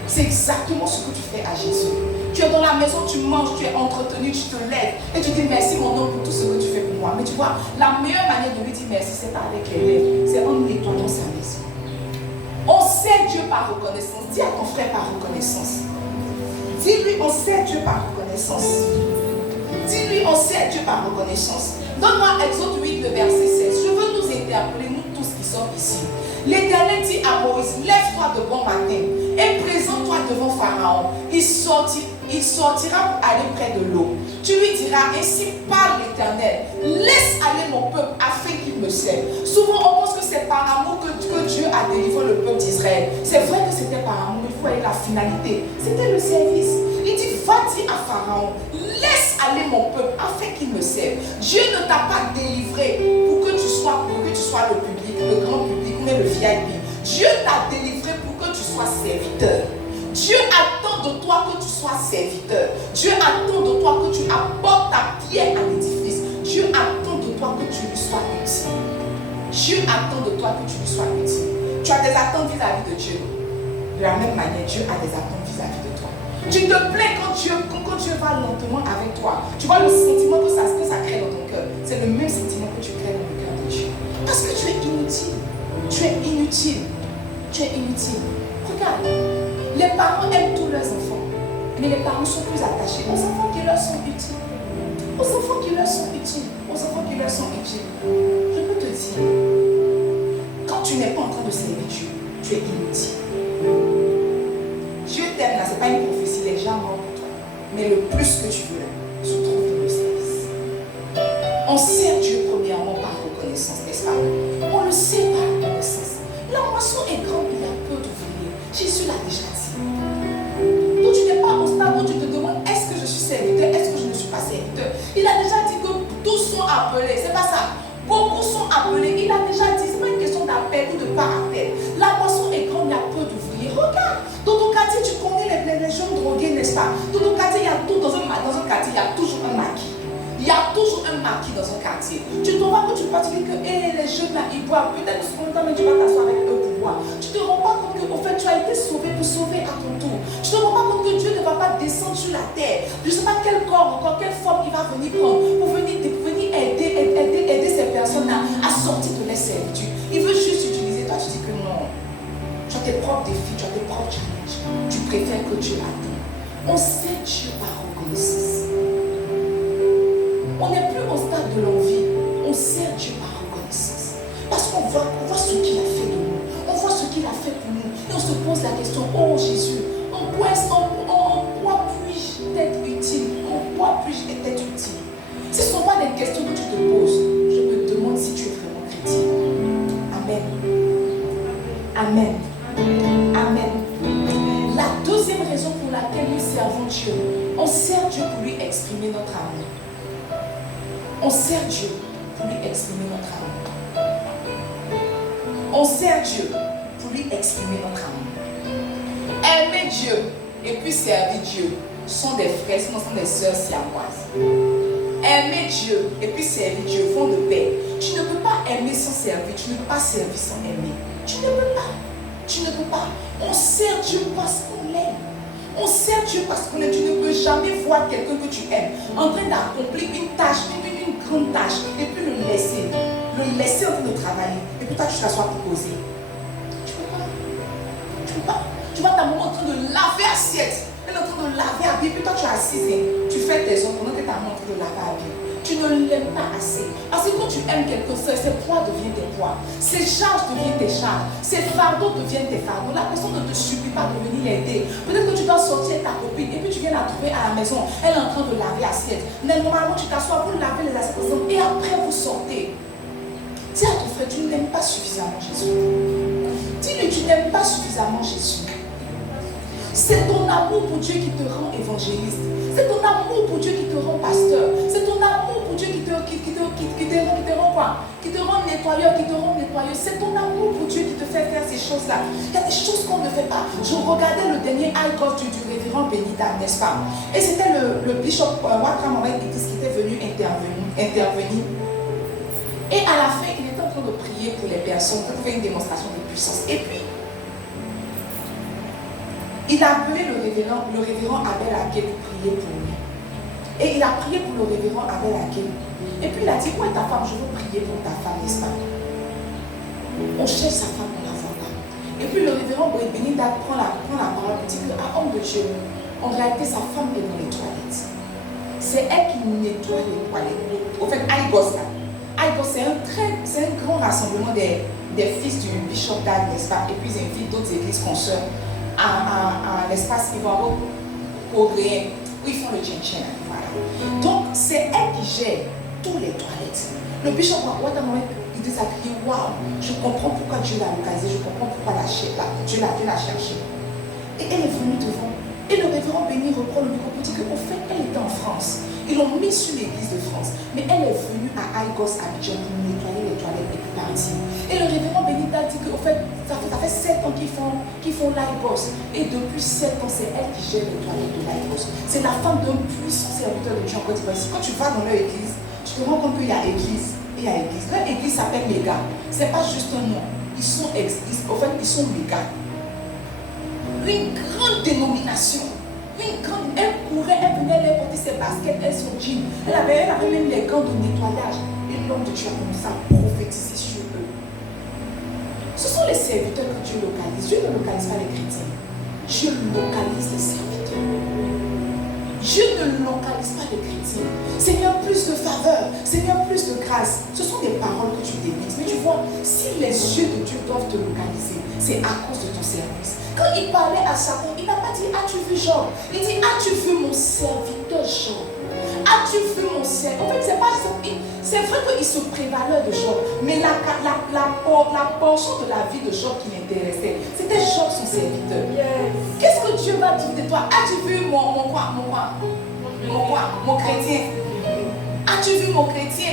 C'est exactement ce que tu fais à Jésus. Tu es dans la maison, tu manges, tu es entretenu, tu te lèves et tu dis merci mon oncle pour tout ce que tu fais pour moi. Mais tu vois, la meilleure manière de lui dire merci, c'est pas avec les lèvres, c'est en nettoyant sa maison. On sait Dieu par reconnaissance. Dis à ton frère par reconnaissance. Dis-lui, on sait Dieu par reconnaissance. Dis-lui, on sait Dieu par reconnaissance. Donne-moi Exode 8, le verset 16. Je veux nous interpeller, nous tous qui sommes ici. L'Éternel dit à Moïse, lève-toi de bon matin et présente-toi devant Pharaon. Il sortira pour aller près de l'eau. Tu lui diras, ainsi parle l'Éternel, laisse aller mon peuple afin qu'il me serve. Souvent on pense que c'est par amour que Dieu a délivré le peuple d'Israël. C'est vrai que c'était par amour, mais il faut aller la finalité. C'était le service. Il dit, va dire à Pharaon, laisse aller mon peuple afin qu'il me serve. Dieu ne t'a pas délivré pour que tu sois le public, le grand public, ou même le VIP. Dieu t'a délivré pour que tu sois serviteur. Dieu attend de toi que tu sois serviteur. Dieu attend de toi que tu apportes ta pierre à l'édifice. Dieu attend de toi que tu lui sois utile. Dieu attend de toi que tu lui sois utile. Tu as des attentes vis-à-vis de Dieu. De la même manière, Dieu a des attentes vis-à-vis de toi. Tu te plains quand Dieu va lentement avec toi. Tu vois le sentiment que ça crée dans ton cœur. C'est le même sentiment que tu crées dans le cœur de Dieu. Parce que tu es inutile. Tu es inutile. Tu es inutile. Regarde. Les parents aiment tous leurs enfants. Mais les parents sont plus attachés aux enfants qui leur sont utiles. Aux enfants qui leur sont utiles. Aux enfants qui leur sont utiles. Je peux te dire, quand tu n'es pas en train de servir Dieu, tu es inutile. Dieu t'aime là, ce n'est pas une prophétie, il est déjà mort pour toi. Mais le plus que tu veux là, se trouve dans le service. On sert Dieu premièrement par reconnaissance, n'est-ce pas? On le sait par reconnaissance. La moisson est grande, il y a peu d'ouvriers. Jésus l'a déjà dit. Donc tu n'es pas au stade où tu te demandes est-ce que je suis serviteur, est-ce que je ne suis pas serviteur. Il a déjà dit que tous sont appelés, c'est pas ça. Beaucoup sont appelés. Il a déjà dit, c'est pas une question d'appel ou de pas appel. La moisson est grande, il y a peu d'ouvriers. Regarde, dans ton quartier, tu connais les jeunes drogués, n'est-ce pas? Dans ton quartier, il y a tout, dans un quartier, il y a toujours un maquis. Il y a toujours un maquis dans un quartier. Tu ne vois pas que tu peux dire que les jeunes là, ils boivent. Peut-être que ce moment mais tu vas t'asseoir avec eux pour boire. Tu ne te rends pas compte qu'au fait, tu as été sauvé pour sauver à ton tour. Tu ne te rends pas compte que Dieu ne va pas descendre sur la terre. Je ne sais pas quel corps, encore quelle forme il va venir prendre pour venir aider ces personnes-là à sortir de leur servitude. Il veut juste utiliser toi. Tu dis que non. Tu as tes propres défis, tu as tes propres challenges. Tu préfères que Dieu attende. On sait Dieu par reconnaissance. On n'est plus au stade de l'envie. On sert Dieu par reconnaissance. Parce qu'on voit ce qu'il a fait de nous. On voit ce qu'il a fait pour nous. Et on se pose la question, oh Jésus, en quoi puis-je être utile? En quoi puis-je être utile? Ce ne sont pas des questions que tu te poses. Je me demande si tu es vraiment chrétien. Amen. Amen. Amen. La deuxième raison pour laquelle nous servons Dieu, on sert Dieu pour lui exprimer notre amour. On sert Dieu pour lui exprimer notre amour. On sert Dieu pour lui exprimer notre amour. Aimer Dieu et puis servir Dieu sont des frères, sinon sont des sœurs siamoises. Aimer Dieu et puis servir Dieu vont de pair. Tu ne peux pas aimer sans servir, tu ne peux pas servir sans aimer. Tu ne peux pas. Tu ne peux pas. On sert Dieu parce qu'on l'aime. On sert Dieu parce qu'on l'aime. Tu ne peux jamais voir quelqu'un que tu aimes en train d'accomplir une tâche, une grande tâche, et puis le laisser en train de travailler. Et puis toi, tu t'assois pour poser. Tu ne peux pas. Tu ne peux pas. Tu vois ta maman en train de laver assiette. Elle est en train de laver habit. Puis toi, tu es assise. Tu fais tes ongles pendant que ta maman est en train de laver habit. tu ne l'aimes pas assez. Parce que quand tu aimes quelque chose, ses poids deviennent tes poids, ses charges deviennent tes charges, ses fardeaux deviennent tes fardeaux. La personne ne te supplie pas de venir l'aider. Peut-être que tu dois sortir ta copine et puis tu viens la trouver à la maison, elle est en train de laver l'assiette. Mais normalement, tu t'assois pour laver les assiettes ensemble et après vous sortez. Dis à ton frère, tu n'aimes pas suffisamment Jésus. Dis-lui, tu n'aimes pas suffisamment Jésus. C'est ton amour pour Dieu qui te rend évangéliste. C'est ton amour pour Dieu qui te rend pasteur. C'est ton amour pour Dieu qui te rend quoi? Qui te rend nettoyeur, qui te rend nettoyeuse. C'est ton amour pour Dieu qui te fait faire ces choses-là. Il y a des choses qu'on ne fait pas. Je regardais le dernier iGof du révérend Benita, n'est-ce pas? Et c'était le bishop Wakam qui était venu intervenir. Et à la fin, il était en train de prier pour les personnes, pour faire une démonstration de puissance. Et puis, il a appelé le révérend Abel Aké pour prier pour lui. Et il a prié pour le révérend Abel Aké. Et puis il a dit, où est ta femme? Je veux prier pour ta femme, n'est-ce pas? On cherche sa femme, on la voit pas. Et puis le révérend Benita prend la parole et dit que, homme de Dieu, en réalité, sa femme est dans les toilettes. C'est elle qui nettoie les toilettes. Au fait, Aïgos, c'est un grand rassemblement des fils du bishop d'Ad, n'est-ce pas? Et puis ils invitent d'autres églises consoeurs à l'espace Ivoire coréen où ils font le tchin-tchin. Voilà. Donc c'est elle qui gère toutes les toilettes. Le bishop il dit à crier, waouh, je comprends pourquoi Dieu l'a localisé, je comprends pourquoi Dieu l'a cherché. Et elle est venue devant. Et le révérend Béni reprend le micro pour dire qu'au fait, elle était en France. Ils l'ont mis sur l'église de France. Mais elle est venue à Aïgos, Abidjan, pour nettoyer les toilettes et puis partir. Et le révérend Béni a dit qu'au fait, ça fait 7 ans qu'ils font l'Aïgos. Et depuis 7 ans, c'est elle qui gère les toilettes de l'Aïgos. C'est la femme d'un puissant serviteur de Dieu en Côte d'Ivoire. Quand tu vas dans leur église, tu te rends compte qu'il y a église et il y a église. Leur église s'appelle Méga. Ce n'est pas juste un nom. Ils sont méga. Une grande dénomination. Elle courait, elle venait, elle portait ses baskets, elle son jean. Elle avait même les gants de nettoyage. Et l'homme de Dieu a commencé à prophétiser sur eux. Ce sont les serviteurs que Dieu localise. Dieu ne localise pas les chrétiens. Dieu localise les serviteurs. Dieu ne localise pas les chrétiens. Seigneur, plus de faveur. Seigneur, plus de grâce. Ce sont des paroles que tu débites. Mais tu vois, si les yeux de Dieu doivent te localiser, c'est à cause de ton service. Quand il parlait à Satan, il n'a pas dit, as-tu vu Job? Il dit, as-tu vu mon serviteur Job? As-tu vu mon serviteur? En fait, c'est vrai qu'il se prévalait de Job, mais la portion de la vie de Job qui l'intéressait, c'était Job son serviteur. Yes. Qu'est-ce que Dieu va dire de toi? As-tu vu mon chrétien? As-tu vu mon chrétien?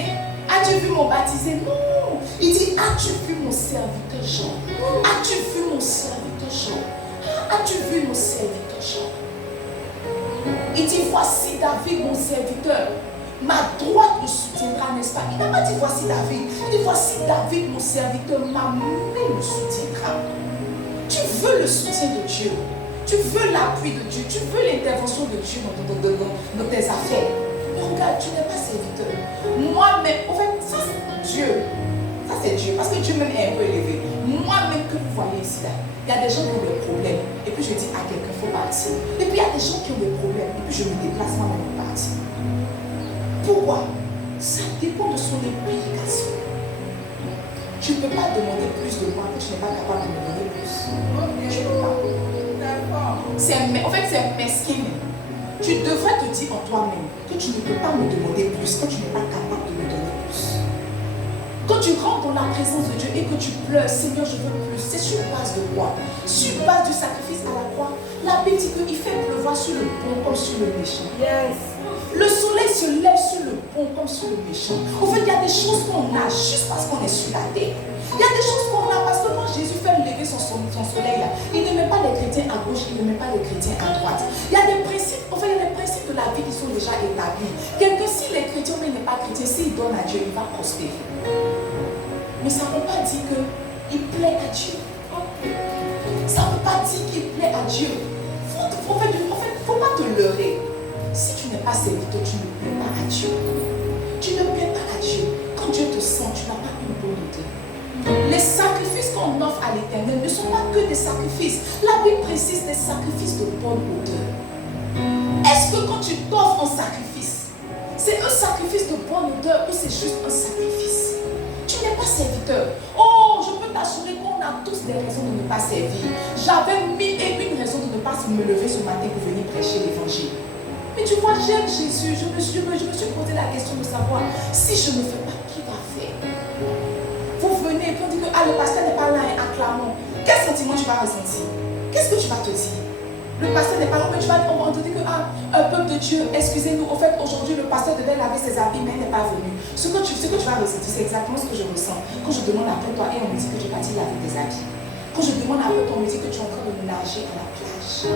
As-tu vu mon baptisé? Non. Il dit, as-tu vu mon serviteur Job? As-tu vu mon serviteur Job? As-tu vu mon serviteur Job? Il dit, voici David mon serviteur. Ma droite le soutiendra, n'est-ce pas? Il n'a pas dit voici David. Il dit voici David mon serviteur. Ma main le soutiendra. Tu veux le soutien de Dieu. Tu veux l'appui de Dieu. Tu veux l'intervention de Dieu dans tes affaires. Mais regarde, tu n'es pas serviteur. Moi-même, en fait, ça c'est Dieu. Ça c'est Dieu. Parce que Dieu même est un peu élevé. Moi-même que vous voyez ici là, il y a des gens qui ont des problèmes. Et puis je dis à quelqu'un, il faut partir. Et puis il y a des gens qui ont des problèmes. Et puis je me déplace moi-même pour partir. Pourquoi? Ça dépend de son implication. Tu ne peux pas demander plus de moi que tu n'es pas capable de me donner plus. Tu ne peux pas. En fait, c'est mesquin. Tu devrais te dire en toi-même que tu ne peux pas me demander plus quand tu n'es pas capable de me donner plus. Quand tu rentres dans la présence de Dieu et que tu pleures, Seigneur, je veux plus, c'est sur base de quoi? Sur base du sacrifice à la croix. La Bible dit qu'il fait pleuvoir sur le bon comme sur le méchant. Yes. Le soleil se lève sur le bon comme sur le méchant. En fait, il y a des choses qu'on a juste parce qu'on est sur la terre. Il y a des choses qu'on a parce que quand Jésus fait lever son soleil là, il ne met pas les chrétiens à gauche, il ne met pas les chrétiens à droite. Il y a des principes, en fait, il y a des principes de la vie qui sont déjà établis. Quelqu'un, si les chrétiens mais il n'est pas chrétien, s'il donne à Dieu, il va prospérer. Mais ça ne veut pas dire qu'il plaît à Dieu. Ça ne veut pas dire qu'il plaît à Dieu. En fait, il ne faut pas te leurrer. Si tu n'es pas serviteur, tu ne plais pas à Dieu. Tu ne plais pas à Dieu. Quand Dieu te sent, tu n'as pas une bonne odeur. Les sacrifices qu'on offre à l'Éternel ne sont pas que des sacrifices. La Bible précise des sacrifices de bonne odeur. Est-ce que quand tu t'offres en sacrifice, C'est un sacrifice de bonne odeur ou c'est juste un sacrifice? Tu n'es pas serviteur. Oh, je peux t'assurer qu'on a tous des raisons de ne pas servir. J'avais 1001 raisons de ne pas me lever ce matin pour venir prêcher l'évangile. Mais tu vois, j'aime Jésus. Je me suis posé la question de savoir si je ne fais pas, qui va faire? Vous venez et puis on dit que le pasteur n'est pas là, acclamons. Quel sentiment tu vas ressentir? Qu'est-ce que tu vas te dire? Le pasteur n'est pas là, mais on va te dire que un peuple de Dieu, excusez-nous, au fait, aujourd'hui, le pasteur devait laver ses habits, mais il n'est pas venu. Ce que tu vas ressentir, c'est exactement ce que je ressens. Quand je demande après toi et on me dit que tu es parti laver tes habits. Quand je demande après toi, on me dit que tu es en train de nager à la plage.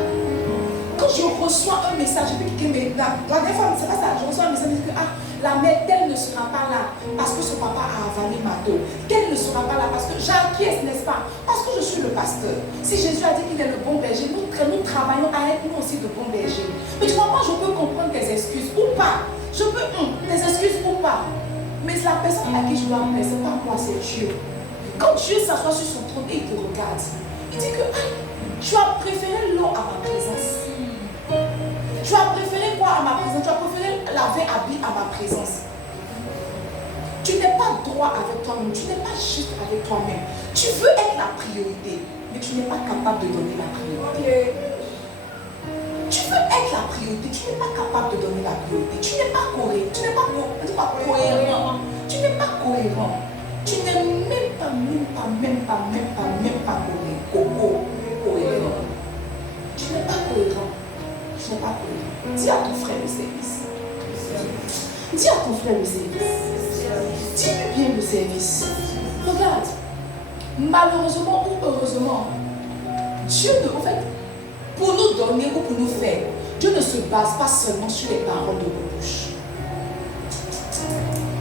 Quand je reçois un message, et puis quelqu'un me dit, la dernière fois, c'est pas ça, je reçois un message, je dis que la mère, telle ne sera pas là parce que son papa a avalé ma dos. Telle ne sera pas là parce que j'acquiesce, n'est-ce pas? Parce que je suis le pasteur. Si Jésus a dit qu'il est le bon berger, nous travaillons à être nous aussi de bons bergers. Mais tu vois, moi, je peux comprendre tes excuses ou pas. Je peux, tes excuses ou pas. Mais la personne à qui je dois plaire, ce n'est pas moi, c'est Dieu. Quand Dieu s'assoit sur son trône et il te regarde, il dit que tu as préféré l'eau à ma présence. Tu as préféré quoi à ma présence? Tu as préféré laver habit à ma présence. Tu n'es pas droit avec toi-même. Tu n'es pas juste avec toi-même. Tu veux être la priorité, mais tu n'es pas capable de donner la priorité. Tu veux être la priorité, tu n'es pas capable de donner la priorité. Tu n'es pas cohérent. Tu n'es pas cohérent. Tu n'es pas cohérent. Tu n'es même pas cohérent. Tu n'es pas cohérent. Tu n'es pas cohérent. Dis à ton frère le service. Dis à ton frère le service. Dis-lui bien le service. Regarde. Malheureusement ou heureusement, Dieu, en fait, pour nous donner ou pour nous faire, Dieu ne se base pas seulement sur les paroles de nos bouches.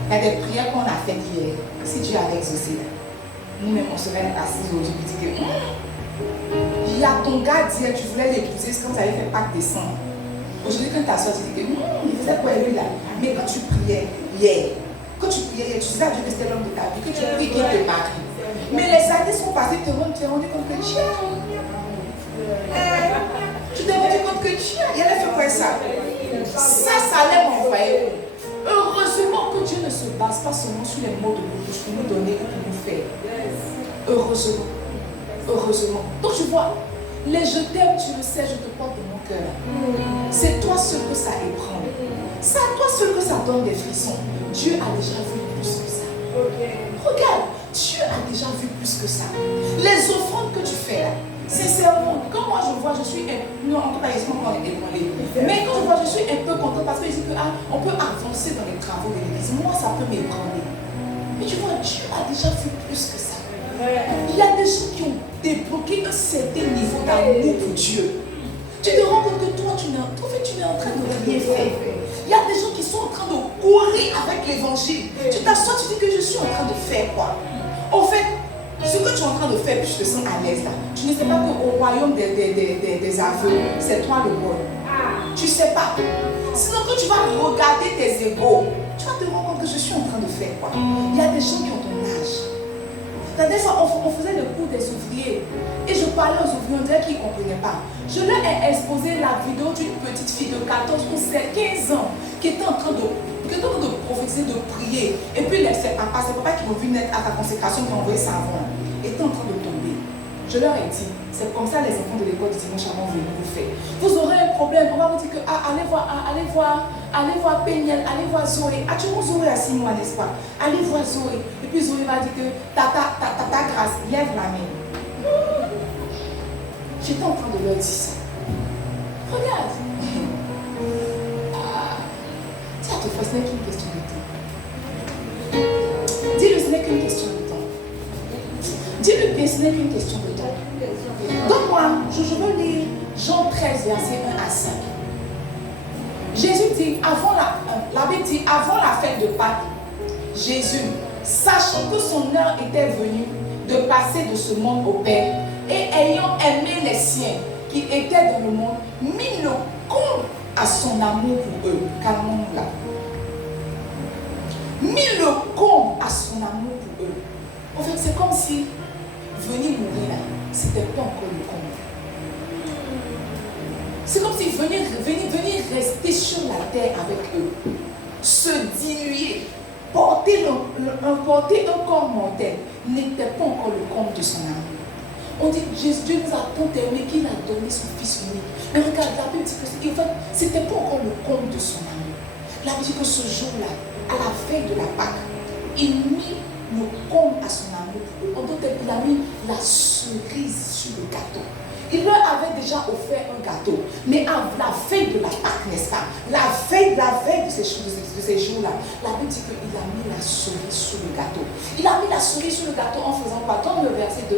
Il y a des prières qu'on a faites hier. Si Dieu avait exaucé, nous-mêmes on serait assis aujourd'hui et dire que il y a ton gars dire tu voulais l'épouser, c'est comme ça avait fait Pâques des sangs. Aujourd'hui, quand tu as sorti, tu dis que il faisait quoi lui là? Mais quand tu priais hier, tu disais à Dieu que c'était l'homme de ta vie, que tu pries qu'il te marie. Mais les années sont passées, tu t'es rendu compte que tiens, tu t'es rendu compte que tiens, il avait fait quoi ça? Ça allait m'envoyer. Heureusement que Dieu ne se base pas seulement sur les mots de bouche pour nous donner ou pour nous faire. Heureusement. Heureusement. Donc tu vois, les je t'aime, tu le sais, je te porte dans mon cœur. C'est toi seul que ça ébranle. C'est à toi seul que ça donne des frissons. Dieu a déjà vu plus que ça. Regarde, Dieu a déjà vu plus que ça. Les offrandes que tu fais là, sincèrement, quand moi je vois, je suis non, en tout cas, on est ébranlé. Mais quand je vois, je suis un peu contente parce que je dis qu'on peut avancer dans les travaux de l'église. Moi, ça peut m'ébranler. Mais tu vois, Dieu a déjà vu plus que ça. Il y a des gens qui ont débloqué un certain niveau d'amour pour Dieu. Tu te rends compte que toi, tu n'es en train de rien faire. Il y a des gens qui sont en train de courir avec l'évangile. Tu t'assois, tu dis que je suis en train de faire quoi? En fait, ce que tu es en train de faire, puis je te sens à l'aise là. Tu ne sais pas qu'au royaume des aveux, c'est toi le bon. Tu ne sais pas. Sinon, quand tu vas regarder tes égaux, tu vas te rendre compte que je suis en train de faire quoi? Il y a des gens qui ont ton âge. Des fois, on faisait le cours des ouvriers et je parlais aux ouvriers, on dirait qu'ils ne comprenaient pas. Je leur ai exposé la vidéo d'une petite fille de 14 ou 15 ans qui était en train de prophétiser, de prier. Et puis c'est papa qui m'a vu naître à ta consécration, qui m'a envoyé ça avant, était en train de tomber. Je leur ai dit, c'est comme ça les enfants de l'école du dimanche avant venir vous faire. Vous aurez un problème, on va vous dire que allez voir Péniel, allez voir Zoé. Tu vois Zoé à 6 mois, n'est-ce pas? Allez voir Zoé. Et puis Zoé va dire que tata grâce, lève la main. J'étais en train de leur dire ça. Regarde. Dis à ton frère, ce n'est qu'une question de temps. Dis-le, ce n'est qu'une question de temps. Dis-le bien, ce n'est qu'une question de temps. Donc moi, je veux lire Jean 13, verset 1 à 5. Jésus dit, la Bible dit, avant la fête de Pâques, Jésus, sachant que son heure était venue de passer de ce monde au Père, et ayant aimé les siens qui étaient dans le monde, mit le compte à son amour pour eux. Calmons-nous là. Mis le compte à son amour pour eux. En fait, c'est comme si venir mourir là, c'était pas encore le compte. C'est comme si venir rester sur la terre avec eux. se diluer, porter un corps mortel, n'était pas encore le comble de son amour. On dit que Dieu nous a tant aimé qu'il a donné son Fils unique. Mais regarde, la Bible dit que ce n'était pas encore le comble de son amour. La Bible dit que ce jour-là, à la veille de la Pâque, il mit le comble à son amour. En d'autres termes, il a mis la cerise sur le gâteau. Il leur avait déjà offert un gâteau, mais à la veille de la Pâque, n'est-ce pas? La veille de ces jours-là, la Bible dit qu'il a mis la cerise sur le gâteau. Il a mis la cerise sur le gâteau en faisant quoi? Dans le verset 2.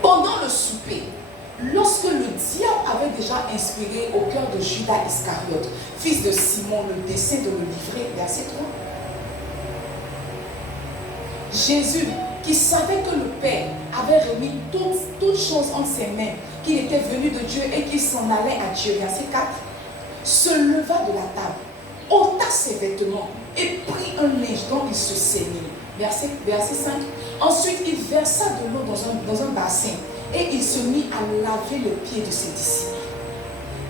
Pendant le souper, lorsque le diable avait déjà inspiré au cœur de Judas Iscariote, fils de Simon, le dessein de le livrer, verset 3. Jésus, qui savait que le Père avait remis toutes choses entre ses mains, qu'il était venu de Dieu et qu'il s'en allait à Dieu, verset 4, se leva de la table, ôta ses vêtements et prit un linge dont il se ceignit. Verset 5. Ensuite, il versa de l'eau dans un bassin et il se mit à laver les pieds de ses disciples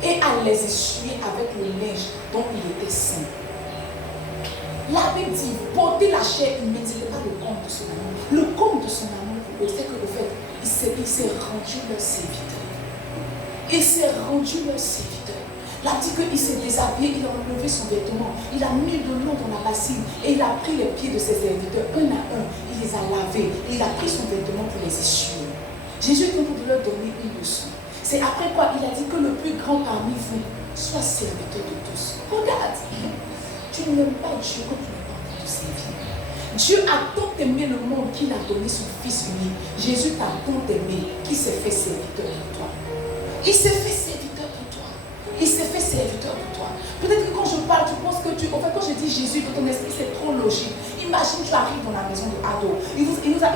et à les essuyer avec le linge dont il était saint. La Bible dit, porter la chair humaine, ce n'est pas le comble de son amour. Le comble de son amour, c'est que le fait, il s'est rendu leur serviteur. Il s'est rendu leur serviteur. Il a dit qu'il s'est déshabillé, il a enlevé son vêtement, il a mis de l'eau dans la bassine et il a pris les pieds de ses serviteurs un à un, il les a lavés et il a pris son vêtement pour les essuyer. Jésus est en train de leur donner une leçon. C'est après quoi il a dit que le plus grand parmi vous soit serviteur de tous. Regarde, tu n'aimes pas Dieu quand tu n'es pas en train de servir. Dieu a tant aimé le monde qu'il a donné son Fils unique. Jésus t'a tant aimé qu'il s'est fait serviteur pour toi. Il s'est fait serviteur pour toi. Il s'est fait serviteur pour toi. Peut-être que quand je parle, tu penses que quand je dis Jésus dans ton esprit, c'est trop logique. Imagine, tu arrives dans la maison de Ado. Il vous a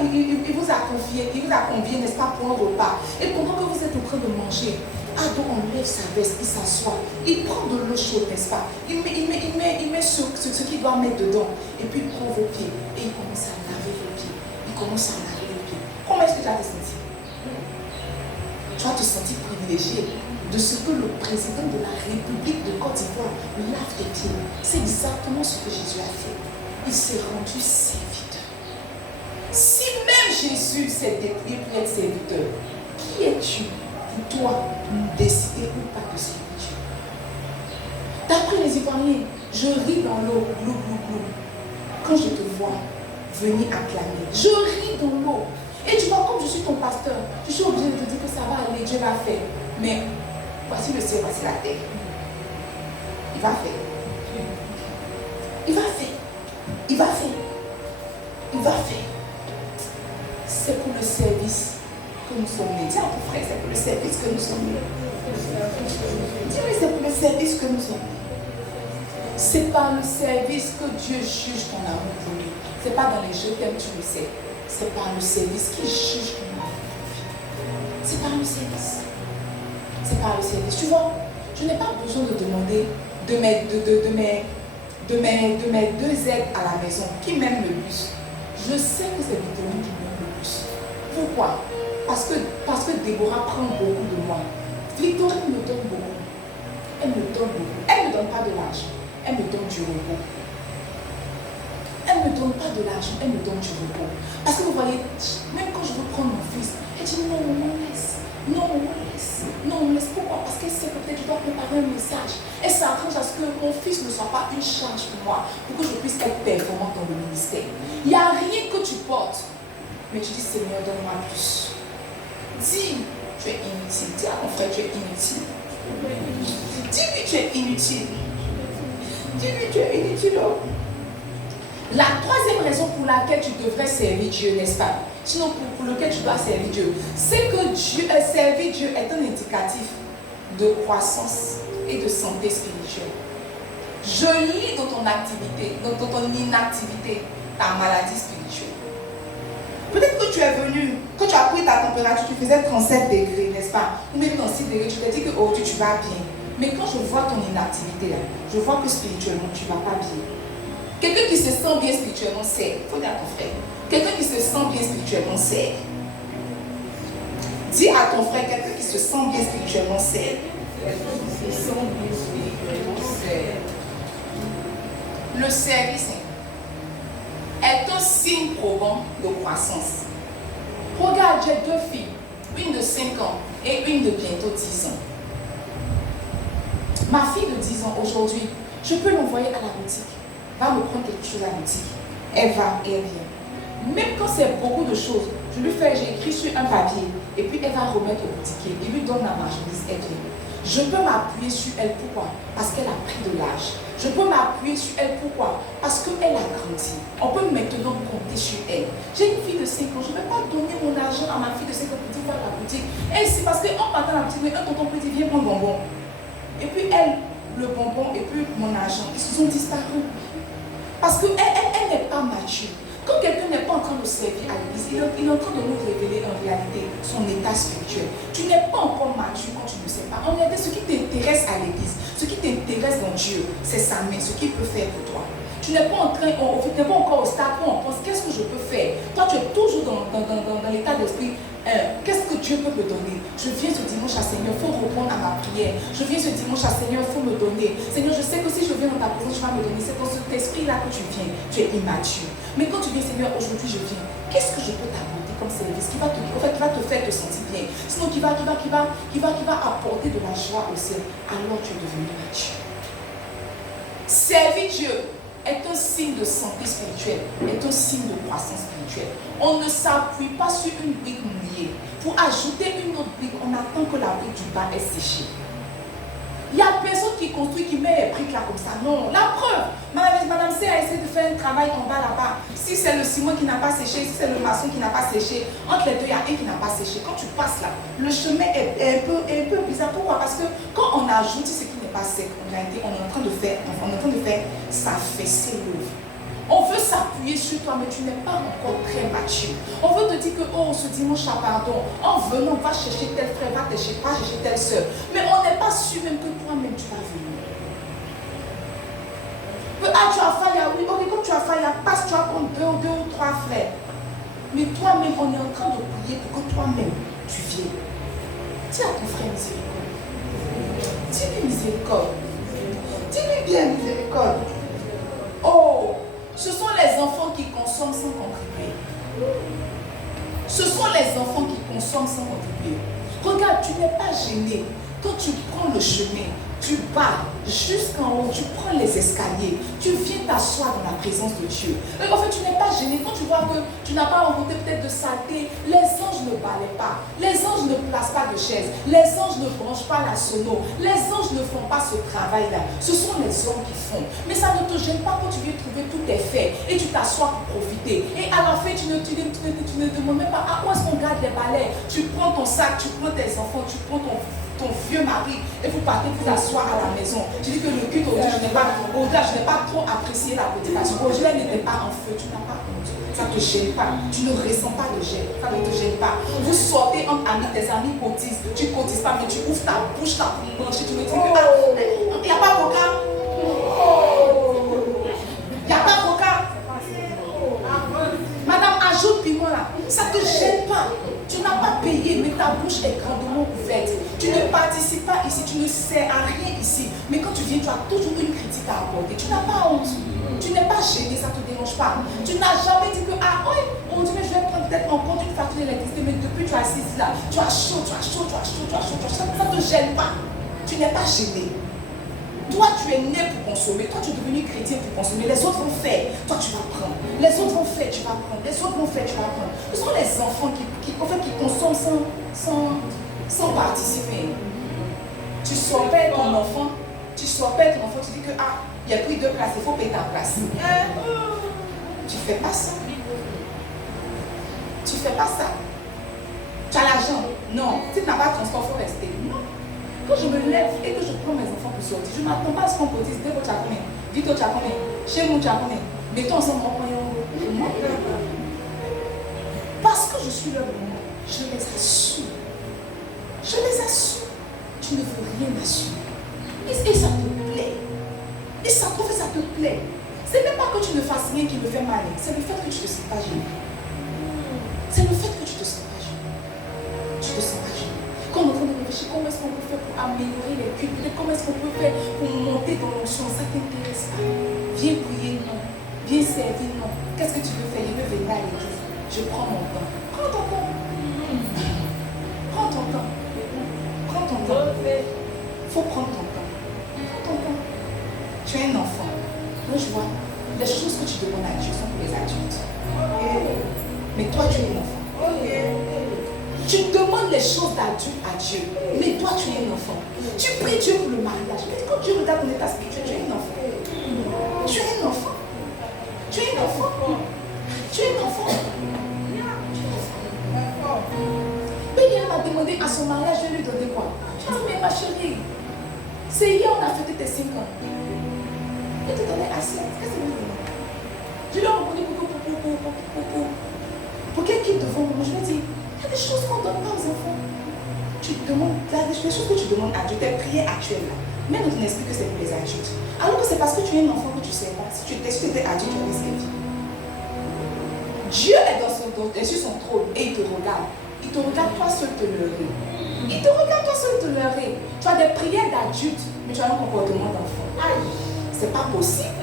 convié, n'est-ce pas, pour un repas. Et pendant que vous êtes en train de manger, Ado enlève sa veste, il s'assoit. Il prend de l'eau chaude, n'est-ce pas? Il met ce qu'il doit mettre dedans. Et puis il prend vos pieds. Et il commence à laver vos pieds. Il commence à laver vos pieds. Comment est-ce que tu vas te sentir? Tu vas te sentir privilégié de ce que le président de la République de Côte d'Ivoire lave tes pieds. C'est exactement ce que Jésus a fait. Il s'est rendu serviteur. Si même Jésus s'est dépouillé pour être serviteur, qui es-tu pour toi décider ou pas de servir Dieu? D'après les Ivoiriens, je ris dans l'eau, glou, glou, glou. Quand je te vois venir acclamer, je ris dans l'eau. Et tu vois, comme je suis ton pasteur, je suis obligée de te dire que ça va aller, Dieu va faire. Mais voici le ciel, voici la terre. Il va faire. Il va faire. Il va faire. Il va faire. C'est pour le service que nous sommes nés. Dis à ton frère, c'est pour le service que nous sommes nés. Dis-lui, c'est pour le service que nous sommes nés. C'est par le service que Dieu juge ton amour pour lui. C'est pas dans les jeux t'aimes, tu le sais. C'est par le service qu'il juge ton amour pour lui. C'est par le service. C'est par le service. Tu vois, je n'ai pas besoin de demander de mes deux aides à la maison qui m'aiment le plus. Je sais que c'est Victorine qui m'aime le plus. Pourquoi? Parce que Déborah prend beaucoup de moi. Victorine me donne beaucoup. Elle me donne beaucoup. Elle ne me donne pas de l'argent. Elle me donne du repos. Elle ne me donne pas de l'argent. Elle me donne du repos. Parce que vous voyez, même quand je veux prendre mon fils, elle dit non, on laisse. Non, on laisse. Non, on laisse. Pourquoi? Parce qu'elle sait peut-être que je dois préparer un message. Elle s'arrange à ce que mon fils ne soit pas une charge pour moi, pour que je puisse être performant dans le ministère. Il n'y a rien que tu portes. Mais tu dis, Seigneur, donne-moi plus. Dis, tu es inutile. Dis à ton frère, tu es inutile. Dis-lui, tu es inutile. Dis-lui, tu es inutile. La troisième raison pour laquelle tu devrais servir Dieu, n'est-ce pas? Sinon, pour lequel tu dois servir Dieu, c'est que servir Dieu est un indicatif de croissance et de santé spirituelle. Je lis dans ton activité, dans ton inactivité, ta maladie spirituelle. Peut-être que tu es venu, quand tu as pris ta température, tu faisais 37 degrés, n'est-ce pas? Ou même dans 6 degrés, tu t'es dit qu'aujourd'hui tu vas bien. Mais quand je vois ton inactivité là, je vois que spirituellement tu ne vas pas bien. Quelqu'un qui se sent bien spirituellement sert. Il faut dire à ton frère. Quelqu'un qui se sent bien spirituellement sert. Dis à ton frère, quelqu'un qui se sent bien spirituellement sert. Le service est un signe probant de croissance. Regarde, j'ai 2 filles, une de 5 ans et une de bientôt 10 ans. Ma fille de 10 ans aujourd'hui, je peux l'envoyer à la boutique. Va me prendre quelque chose à la boutique. Elle va et elle vient. Même quand c'est beaucoup de choses, j'ai écrit sur un papier et puis elle va remettre au boutiquier. Il lui donne la marchandise, elle vient. Je peux m'appuyer sur elle, pourquoi? Parce qu'elle a pris de l'âge. Je peux m'appuyer sur elle, pourquoi? Parce qu'elle a grandi. On peut maintenant compter sur elle. J'ai une fille de 5 ans, je ne vais pas donner mon argent à ma fille de 5 ans pour dire faire la boutique. Et c'est parce qu'en partant à la boutique, un tonton peut dire viens prendre bonbon. Et puis elle, le bonbon et puis mon argent, ils se sont disparus. Parce qu'elle n'est pas mature. Quand quelqu'un n'est pas en train de servir à l'église, il est en train de nous révéler en réalité son état spirituel. Tu n'es pas encore mature quand tu ne sais pas. En réalité, ce qui t'intéresse à l'église, ce qui t'intéresse dans Dieu, c'est sa main, ce qu'il peut faire pour toi. Tu n'es pas encore au stade où on pense qu'est-ce que je peux faire. Toi, tu es toujours dans l'état d'esprit. Qu'est-ce que Dieu peut me donner? Je viens ce dimanche à Seigneur, il faut répondre à ma prière. Je viens ce dimanche à Seigneur, il faut me donner. Seigneur, je sais que si je viens dans ta présence, tu vas me donner. C'est dans cet esprit-là que tu viens. Tu es immature. Mais quand tu viens, Seigneur, aujourd'hui je viens, qu'est-ce que je peux t'apporter comme service qui va te faire te sentir bien? Sinon, qui va apporter de la joie au ciel. Alors tu es devenu mature. Servir Dieu est un signe de santé spirituelle, est un signe de croissance spirituelle. On ne s'appuie pas sur une brique mouillée. Pour ajouter une autre brique, on attend que la brique du bas est séchée. Il y a personne qui construit, qui met les briques là comme ça. Non, la preuve. Madame C a essayé de faire un travail en bas là-bas. Si c'est le ciment qui n'a pas séché, si c'est le maçon qui n'a pas séché, entre les deux, il y a un qui n'a pas séché. Quand tu passes là, le chemin est un peu bizarre. Pourquoi? Parce que quand on ajoute ce qui n'est pas sec, on est en train de faire s'affaisser l'œuvre. On veut s'appuyer sur toi, mais tu n'es pas encore très mature. On veut te dire que, oh, ce dimanche, pardon, en venant, va chercher tel frère, va chercher telle soeur. Mais on n'est pas sûr même que toi-même, tu vas venir. Ah, tu as failli, oui, ok, comme tu as failli, passe, tu vas prendre deux ou trois frères. Mais toi-même, on est en train de prier pour que toi-même, tu viennes. Dis à ton frère miséricorde. Dis-lui miséricorde. Dis-lui bien miséricorde. Oh, ce sont les enfants qui consomment sans contribuer. Ce sont les enfants qui consomment sans contribuer. Regarde, tu n'es pas gêné. Quand tu prends le chemin, tu pars jusqu'en haut, tu prends les escaliers, tu viens t'asseoir dans la présence de Dieu. Et en fait, tu n'es pas gêné. Quand tu vois que tu n'as pas rencontré peut-être de saleté, les anges ne balaient pas, les anges ne placent pas de chaise, les anges ne branchent pas la sono, les anges ne font pas ce travail-là. Ce sont les hommes qui font. Mais ça ne te gêne pas quand tu viens trouver tout est fait et tu t'assois pour profiter. Et à la fin, tu ne demandes même pas à où est-ce qu'on garde les balais. Tu prends ton sac, tu prends tes enfants, tu prends ton vieux mari et vous partez vous asseoir à la maison. Je dis que le culte aujourd'hui, je n'ai pas trop apprécié la prédication. Aujourd'hui, elle n'était pas en feu, tu n'as pas honte. Ça ne te gêne pas. Tu ne ressens pas de gêne. Ça ne te gêne pas. Vous sortez entre amis, tes amis cotisent. Tu ne cotises pas, mais tu ouvres ta bouche là pour manger. Tu me dis que il n'y a pas d'avocat. Il n'y a pas d'avocat. Madame, ajoute piment là. Ça ne te gêne pas. Tu n'as pas payé, mais ta bouche est grandement ouverte. Tu ne participes pas ici, tu ne sers à rien ici. Mais quand tu viens, tu as toujours une critique à apporter. Tu n'as pas honte. Tu n'es pas gêné, ça ne te dérange pas. Tu n'as jamais dit que, ah oui, on dit, mais je vais prendre peut-être en compte une facture d'électricité, mais depuis tu es assis là, tu as chaud. Ça ne te gêne pas. Tu n'es pas gêné. Toi, tu es né pour consommer. Toi, tu es devenu chrétien pour consommer. Les autres vont faire. Toi, tu vas prendre. Les autres vont faire, tu vas prendre. Les autres vont faire, tu vas prendre. Ce sont les enfants qui consomment sans participer. Tu soppelles ton enfant. Tu dis que, ah, il y a pris 2 places, il faut payer ta place. Tu ne fais pas ça. Tu ne fais pas ça. Tu as l'argent. Non. Si tu n'as pas de transport, il faut rester. Non. Quand je me lève et que je prends mes enfants pour sortir, je ne m'attends pas à ce qu'on me dise, Dévo, tu as combien? Vito, tu as combien? Chez nous, tu as combien? Mettons ensemble, on prend un. Parce que je suis leur maman, je les assure. Je les assure. Tu ne veux rien assurer. Et ça te plaît. Et ça te plaît. Ce n'est même pas que tu ne fasses rien qui me fait mal. C'est le fait que tu ne te sens pas gêné. C'est le fait que tu ne te sens pas gêné. Tu ne te sens pas gêné. Quand on est en train de réfléchir comment est-ce qu'on peut faire pour améliorer les cultes, peut-être comment est-ce qu'on peut faire pour monter dans l'onction, ça ne t'intéresse pas. Viens prier, non. Viens servir, non. Qu'est-ce que tu veux faire? Je veux venir à l'église. Je prends mon temps. Prends ton temps. Prends ton temps. Prends ton temps. Il faut prendre ton temps. Prends ton temps. Tu es un enfant. Moi, je vois, les choses que tu demandes à Dieu sont pour les adultes. Mais toi, tu es un enfant. Tu demandes les choses d'adulte à Dieu. Mais toi, tu es un enfant. Tu pries Dieu pour le mariage. Mais quand Dieu regarde ton état spirituel, tu es un enfant. Tu es un enfant. Tu es un enfant. Tu es un enfant. Mais il m'a demandé à son mariage, je vais lui donner quoi? Je dis, mais ma chérie, c'est hier on a fêté tes 5 ans. Je te donnais assiette. Qu'est-ce que c'est que je lui ai demandé pour qu'elle quitte devant moi. Je lui ai dit, il y a des choses qu'on ne donne pas aux enfants. Tu demandes, les choses que tu demandes à Dieu, tes prières actuelles là, même dans ton esprit que c'est pour les adultes. Alors que c'est parce que tu es un enfant que tu ne sais pas. Si tu étais adulte, tu aurais servi. Dieu est sur son trône et il te regarde. Il te regarde toi seul te leurrer. Il te regarde toi seul te leurrer. Tu as des prières d'adulte, mais tu as un comportement d'enfant. C'est pas possible.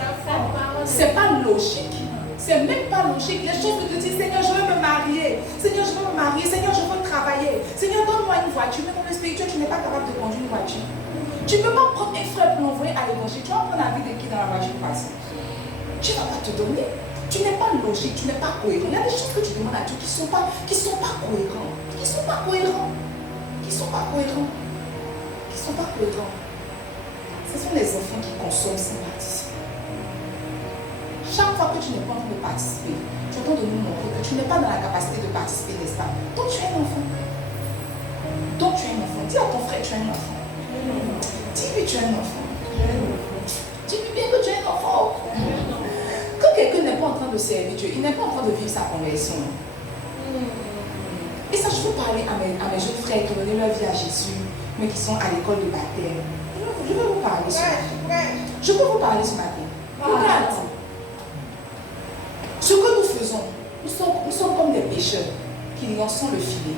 C'est pas logique. C'est même pas logique. Les choses que tu dis, Seigneur, je veux me marier. Seigneur, je veux me marier. Seigneur, je veux travailler. Seigneur, donne-moi une voiture. Mais dans le spirituel, tu n'es pas capable de conduire une voiture. Tu ne peux pas prendre un frère pour l'envoyer à l'évangile. Tu vas prendre la vie de qui dans la voiture passe. Tu ne vas pas te donner. Tu n'es pas logique, tu n'es pas cohérent. Il y a des choses que tu demandes à Dieu qui ne sont pas cohérents. Qui ne sont pas cohérents. Qui ne sont pas cohérents. Qui ne sont pas cohérents. Ce sont les enfants qui consomment sans participer. Chaque fois que tu n'es pas en train de participer, tu es en train de nous montrer que tu n'es pas dans la capacité de participer, n'est-ce pas? Donc tu es un enfant. Donc tu es un enfant. Dis à ton frère, tu es un enfant. Dis-lui, tu es un enfant. Dis-lui bien que tu es un enfant. Quand quelqu'un n'est pas en train de servir Dieu, il n'est pas en train de vivre sa conversion. Et ça, je veux parler à mes jeunes frères qui ont donné leur vie à Jésus, mais qui sont à l'école de baptême. Je veux vous parler ce matin. Je peux vous parler ce matin. Regarde. Ce que nous faisons, nous sommes comme des pêcheurs qui lançons le filet.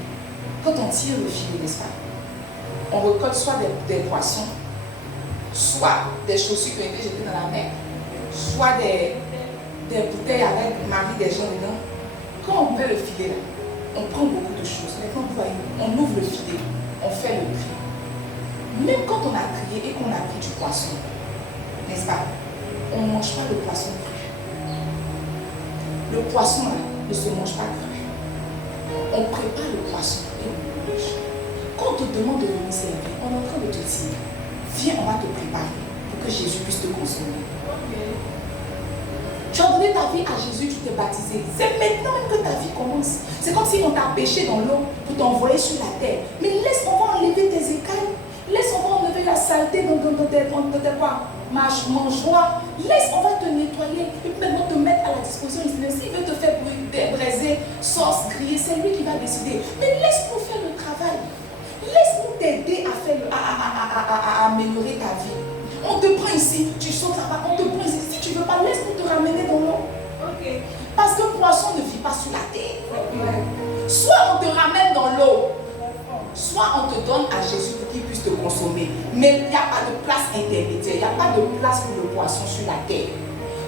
Quand on tire le filet, n'est-ce pas? On récolte soit des poissons, soit des chaussures qui ont été jetées dans la mer, soit des bouteilles avec Marie des gens dedans. Quand on met le filet là, on prend beaucoup de choses. Mais quand vous voyez, on ouvre le filet, on fait le tri. Même quand on a trié et qu'on a pris du poisson, n'est-ce pas? On ne mange pas le poisson cru. Le poisson là ne se mange pas cru. On prépare le poisson et on le mange. Quand on te demande de venir servir, on est en train de te dire, viens, on va te préparer pour que Jésus puisse te consommer. Tu as donné ta vie à Jésus, tu t'es baptisé. C'est maintenant même que ta vie commence. C'est comme si on t'a pêché dans l'eau pour t'envoyer sur la terre. Mais laisse, on va enlever tes écailles. Laisse, on va enlever la saleté dans tes mangeoires. Laisse, on va te nettoyer. Et puis maintenant te mettre à la disposition. S'il veut te faire braiser, sauce, griller, c'est lui qui va décider. Mais laisse-nous faire le travail. Laisse-nous t'aider à améliorer ta vie. On te prend ici, tu sautes là-bas, on te prend ici. Si tu ne veux pas, laisse-nous te ramener dans l'eau. Parce que le poisson ne vit pas sur la terre. Soit on te ramène dans l'eau, soit on te donne à Jésus pour qu'il puisse te consommer. Mais il n'y a pas de place intermédiaire, il n'y a pas de place pour le poisson sur la terre.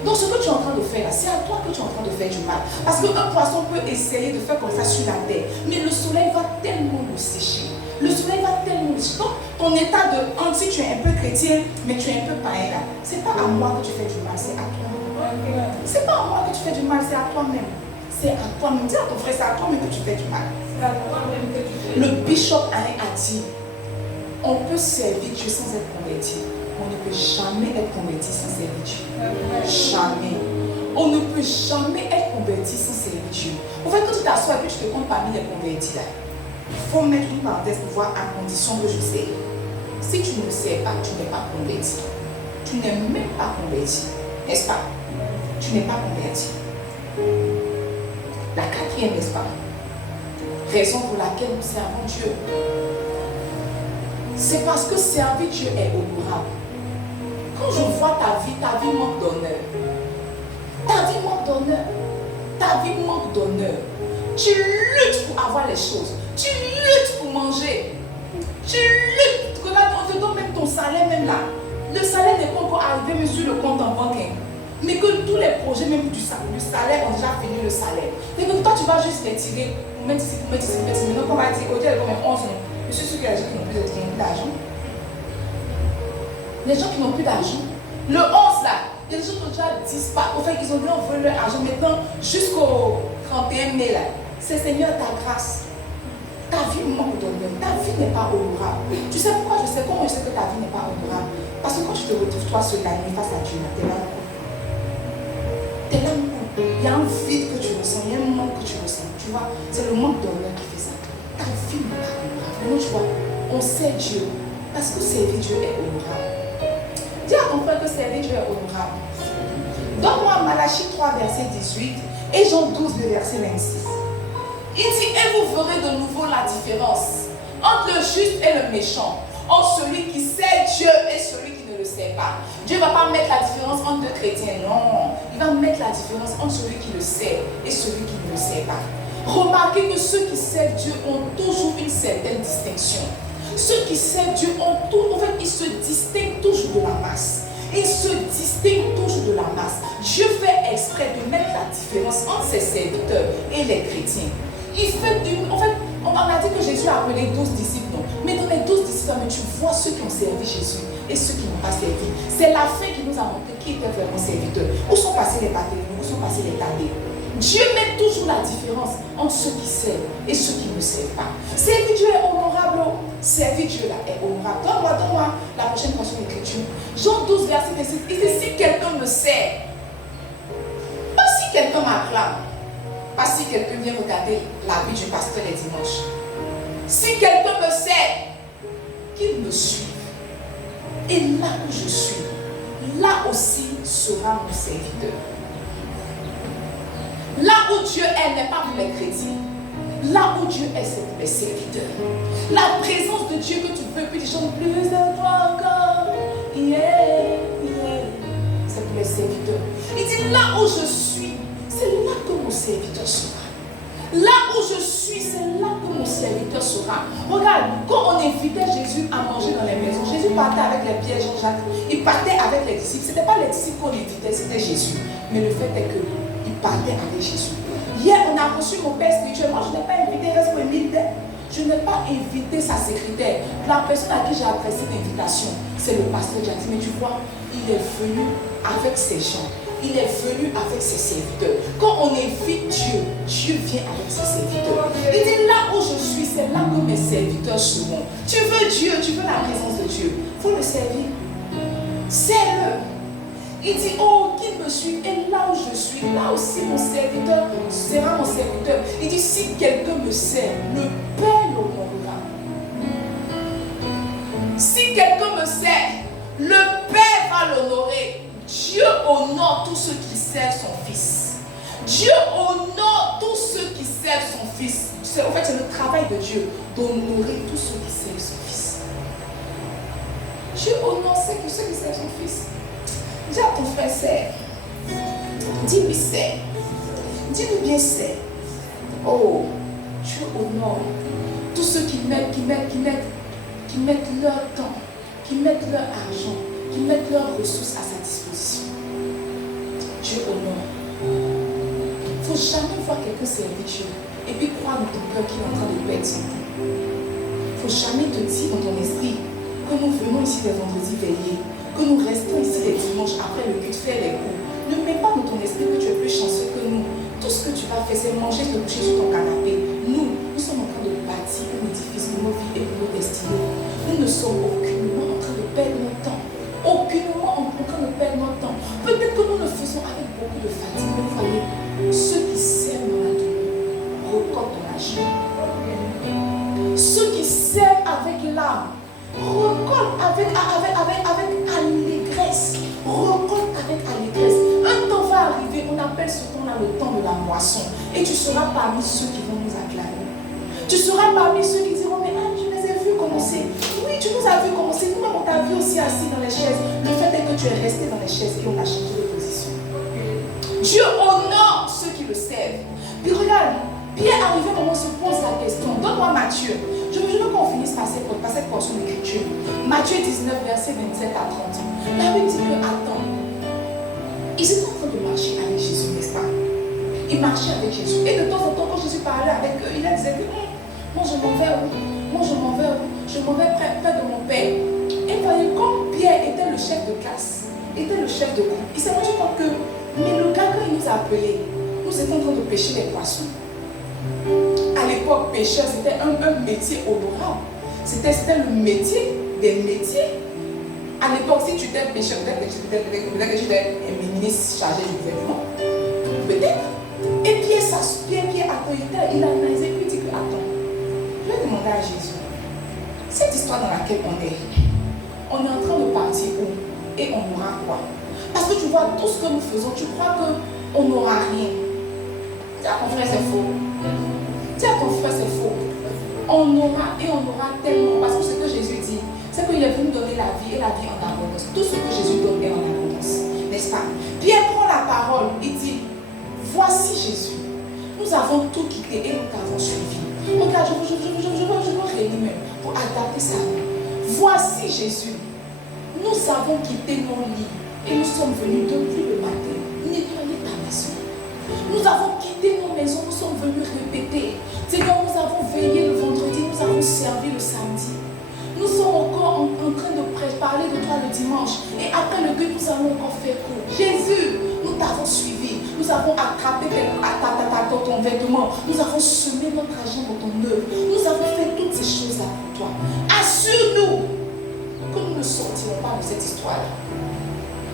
Donc ce que tu es en train de faire là, c'est à toi que tu es en train de faire du mal. Parce qu'un poisson peut essayer de faire comme ça sur la terre. Mais le soleil va tellement le sécher. Le soleil va tellement le sécher. Donc ton état de, si tu es un peu chrétien, mais tu es un peu païen là, c'est pas à moi que tu fais du mal, c'est à toi. C'est pas à moi que tu fais du mal, c'est à toi-même. C'est à toi-même. Dis à ton frère, c'est à toi-même que tu fais du mal. Le bishop Alain a dit, on peut servir Dieu sans être converti. On ne peut jamais être converti sans servir Dieu. Jamais. On ne peut jamais être converti sans servir Dieu. En fait, quand tu t'assois et que tu te comptes parmi les convertis là, il faut mettre une parenthèse pour voir à condition que je sais. Si tu ne sais pas, tu n'es pas converti. Tu n'es même pas converti. N'est-ce pas? Tu n'es pas converti. La quatrième, n'est-ce pas? Raison pour laquelle nous servons Dieu. C'est parce que servir Dieu est honorable. Quand je vois ta vie manque d'honneur. Ta vie manque d'honneur. Ta vie manque d'honneur. Tu luttes pour avoir les choses. Tu luttes pour manger. Tu même là, le salaire n'est pas encore arrivé même sur le compte en banque. Mais que tous les projets, même du salaire, ont déjà fini le salaire. Et que toi, tu vas juste les tirer pour mettre ici, pour mettre ici, pour mettre ici. Maintenant, on va dire, au elle est quand même 11 ans. Je suis sûr qu'il y a des gens qui n'ont plus d'argent. Les gens qui n'ont plus d'argent. Le 11 là, il y a des gens qui ont déjà disparu. Au fait, ils ont bien volé leur argent. Maintenant, jusqu'au 31 mai là, c'est Seigneur ta grâce. Ta vie manque d'honneur. Ta vie n'est pas honorable. Tu sais pourquoi je sais comment je sais que ta vie n'est pas honorable? Parce que quand tu te retrouves toi seul la nuit face à Dieu, t'es là. T'es là, il y a un vide que tu ressens, il y a un manque que tu ressens. Tu vois, c'est le manque d'honneur qui fait ça. Ta vie n'est pas honorable. Maintenant, tu vois, on sait Dieu parce que servir Dieu est honorable. Dis à ton frère que servir Dieu est honorable. Donne-moi Malachie 3, verset 18 et Jean 12, verset 26. Il dit, et vous verrez de nouveau la différence entre le juste et le méchant, entre celui qui sait Dieu et celui qui ne le sait pas. Dieu ne va pas mettre la différence entre deux chrétiens, non. Il va mettre la différence entre celui qui le sait et celui qui ne le sait pas. Remarquez que ceux qui servent Dieu ont toujours une certaine distinction. Ceux qui servent Dieu ont tout, en fait, ils se distinguent toujours de la masse. Ils se distinguent toujours de la masse. Dieu fait exprès de mettre la différence entre ses serviteurs et les chrétiens. Il fait en fait, on a dit que Jésus a appelé 12 disciples, non? Mais dans les 12 disciples, tu vois ceux qui ont servi Jésus et ceux qui n'ont pas servi. C'est la fin qui nous a montré qui était vraiment serviteur. Où sont passés les Barthélemy, où sont passés les Thaddée? Dieu met toujours la différence entre ceux qui servent et ceux qui ne servent pas. Servir Dieu est honorable. Servir Dieu là est honorable. Donne-moi la prochaine portion d'écriture. Jean 12, verset 26. Il dit, si quelqu'un me sert, pas si quelqu'un m'acclame, pas si quelqu'un vient regarder la vie du pasteur les dimanches. Si quelqu'un me sert, qu'il me suive. Et là où je suis, là aussi sera mon serviteur. Là où Dieu est n'est pas pour les chrétiens. Là où Dieu est, c'est pour les serviteurs. La présence de Dieu que tu veux, puis tu chantes plus de toi encore. Yeah, yeah. C'est pour les serviteurs. Il dit là où je suis, c'est là que mon serviteur sera. Là où je suis, c'est là que mon serviteur sera. Regarde, quand on invitait Jésus à manger dans les maisons, Jésus partait avec les Pierre, Jean-Jacques, il partait avec les disciples. Ce n'était pas les disciples qu'on invitait, c'était Jésus. Mais le fait est qu'il partait avec Jésus. Hier, on a reçu mon père spirituel. Moi, je n'ai pas invité Respo-Émile. Je n'ai pas invité sa secrétaire. La personne à qui j'ai adressé l'invitation, c'est le pasteur Jacques. Mais tu vois, il est venu avec ses gens. Il est venu avec ses serviteurs. Quand on invite Dieu, Dieu vient avec ses serviteurs. Il dit là où je suis, c'est là que mes serviteurs seront. Tu veux Dieu, tu veux la présence de Dieu. Il faut le servir. Sers-le. Il dit, oh, qu'il me suive. Et là où je suis, là aussi mon serviteur sera mon serviteur. Il dit, si quelqu'un me sert, le Père l'honorera. Si quelqu'un me sert, le Père va l'honorer. Dieu honore tous ceux qui servent son Fils. Dieu honore tous ceux qui servent son Fils. En fait, c'est le travail de Dieu d'honorer tous ceux qui servent son Fils. Dieu honore ceux qui servent son Fils. Dis à ton frère, serre. Dis-lui, serre. Dis-lui bien, serre. Oh, Dieu honore tous ceux qui mettent leur temps, qui mettent leur argent, qui mettent leurs ressources à sa disposition. Dieu honore. Il ne faut jamais voir quelqu'un servir Dieu et puis croire dans ton cœur qu'il est en train de perdre son temps. Il ne faut jamais te dire dans ton esprit que nous venons ici les vendredis veillés, que nous restons ici les dimanches après le culte faire les cours. Ne mets pas dans ton esprit que tu es plus chanceux que nous. Tout ce que tu vas faire, c'est manger, te coucher sur ton canapé. Nous sommes en train de bâtir un édifice pour nos vies et pour nos destinées. Nous ne sommes aucunement en train de perdre notre temps. Aucunement en train de perdre notre temps. Peut-être que nous le faisons avec beaucoup de fatigue, mais vous voyez, ceux qui servent dans la douleur récoltent dans la joie. Ceux qui servent avec l'âme récoltent avec allégresse. Récoltent avec allégresse. Un temps va arriver, on appelle ce temps-là le temps de la moisson. Et tu seras parmi ceux qui vont nous acclamer. Tu seras parmi ceux qui diront, mais je les ai vus commencer. Oui, tu nous as vus commencer. Nous-mêmes, on t'a vu aussi assis dans les chaises. Le fait est que tu es resté dans les chaises et on a changé de position. Dieu honore ceux qui le servent. Puis regarde, Pierre arrivé au moment où on se pose la question. Donne-moi Matthieu. Je veux qu'on finisse par cette portion d'écriture. Matthieu 19, verset 27 à 30. La Bible dit que, attends, ils étaient en train de marcher avec Jésus, n'est-ce pas? Ils marchaient avec Jésus. Et de temps en temps, quand Jésus parlait avec eux, il leur disait que moi je m'en vais où? Moi je m'en vais où? Je m'en vais près de mon Père. Et voyez, comme Pierre était le chef de classe, était le chef de groupe, il s'est rendu compte que, mais le gars, quand il nous a appelés, nous étions en train de pêcher les poissons. À l'époque, pêcheur, c'était un métier honorable. C'était le métier des métiers. À l'époque, si tu étais pêcheur, peut-être que tu étais un ministre chargé du gouvernement. Peut-être. Et Pierre il a analysé, puis il dit que, attends, je vais demander à Jésus, cette histoire dans laquelle on est en train de partir où? Et on aura quoi? Parce que tu vois, tout ce que nous faisons, tu crois qu'on n'aura rien. Dis à ton frère, c'est faux. Dis à ton frère, c'est faux. On aura et on aura tellement. Parce que ce que Jésus dit, c'est qu'il est venu donner la vie et la vie en abondance. Tout ce que Jésus donne est en abondance. N'est-ce pas? Pierre prend la parole, il dit, voici Jésus. Nous avons tout quitté et nous t'avons suivi. Regarde, je veux réunir même pour adapter ça. Voici Jésus. Nous avons quitté nos lits et nous sommes venus depuis le matin nettoyer ta maison. Nous avons quitté nos maisons, nous sommes venus répéter. Seigneur, nous avons veillé le vendredi, nous avons servi le samedi. Nous sommes encore en train de parler de toi le dimanche. Et après le culte, nous allons encore faire court. Jésus, nous t'avons suivi. Nous avons attrapé ton vêtement. Nous avons semé notre argent dans ton œuvre. Nous avons fait toutes ces choses-là pour toi. Assure-nous que nous ne sortirons pas de cette histoire-là.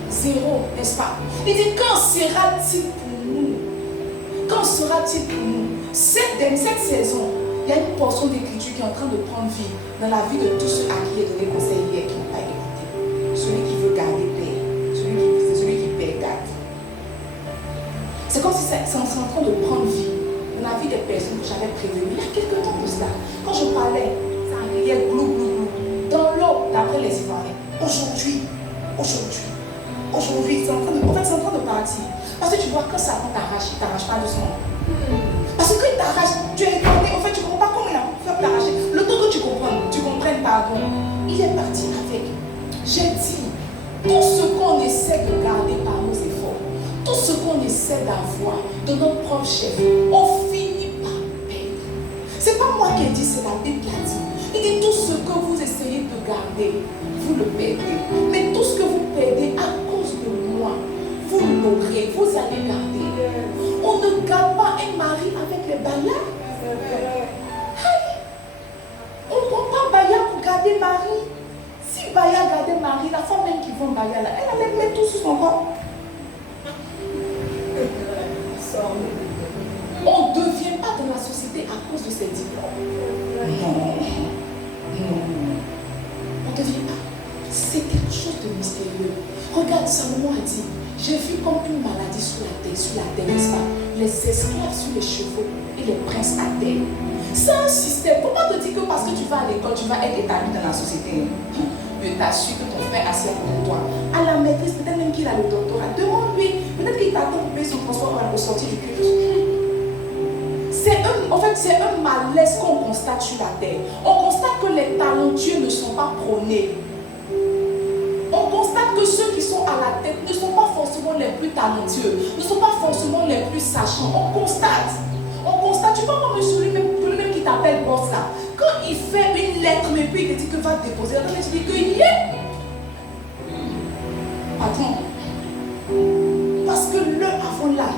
Zéro, n'est-ce pas? Il dit, quand sera-t-il pour nous? Quand sera-t-il pour nous? Cette saison, il y a une portion d'écriture qui est en train de prendre vie dans la vie de tous ceux à qui il est donné conseil hier qui n'ont pas écouté. Celui qui veut garder paix, celui qui paie garde. C'est comme si c'est en train de prendre vie dans la vie des personnes que j'avais prévenues. Il y a quelques temps de cela, quand je parlais, ça riait glou, glou, glou, dans l'eau, d'après les Ivoiriens. Aujourd'hui, c'est en train de partir. Parce que tu vois, quand Satan t'arrache, il ne t'arrache pas doucement. Parce que quand il t'arrache, tu es étonné. En fait, tu ne comprends pas comment il a fait pour t'arracher. Le temps que tu comprennes, pardon, il est parti avec. J'ai dit, tout ce qu'on essaie de garder par nos efforts, tout ce qu'on essaie d'avoir de notre propre chef, on finit par perdre. Ce n'est pas moi qui ai dit, c'est la Bible qui a dit. Il dit, tout ce que vous essayez de garder, vous le perdez. Mais tout ce que vous perdez à cause de moi, vous l'aurez, vous allez garder. On ne garde pas un mari avec les baillards. On ne prend pas baillard pour garder mari. Si baillard gardait mari, la femme même qui vend baillard là, elle allait mettre tout sur son corps. On ne devient pas dans la société à cause de ses diplômes. Non. On ne devient pas. C'est quelque chose de mystérieux. Regarde, Salomon a dit, j'ai vu comme une maladie sur la terre, n'est-ce pas? Les esclaves sur les chevaux et les princes à terre. C'est un système. Pourquoi te dire que parce que tu vas à l'école, tu vas être établi dans la société? Je t'assure que ton frère assis à côté de toi, à la maîtrise, peut-être même qu'il a le doctorat, demande-lui, peut-être qu'il t'attend pour payer son transport au sortir du culte. C'est un malaise qu'on constate sur la terre. On constate que les talentueux ne sont pas prônés. On constate que ceux qui sont à la tête ne sont pas forcément les plus talentueux, ne sont pas forcément les plus sachants. On constate. Tu vois comme celui même qui t'appelle boss là. Quand il fait une lettre, mais puis il te dit que va déposer, alors tu dis que il est. Attends. Parce que l'un avant là,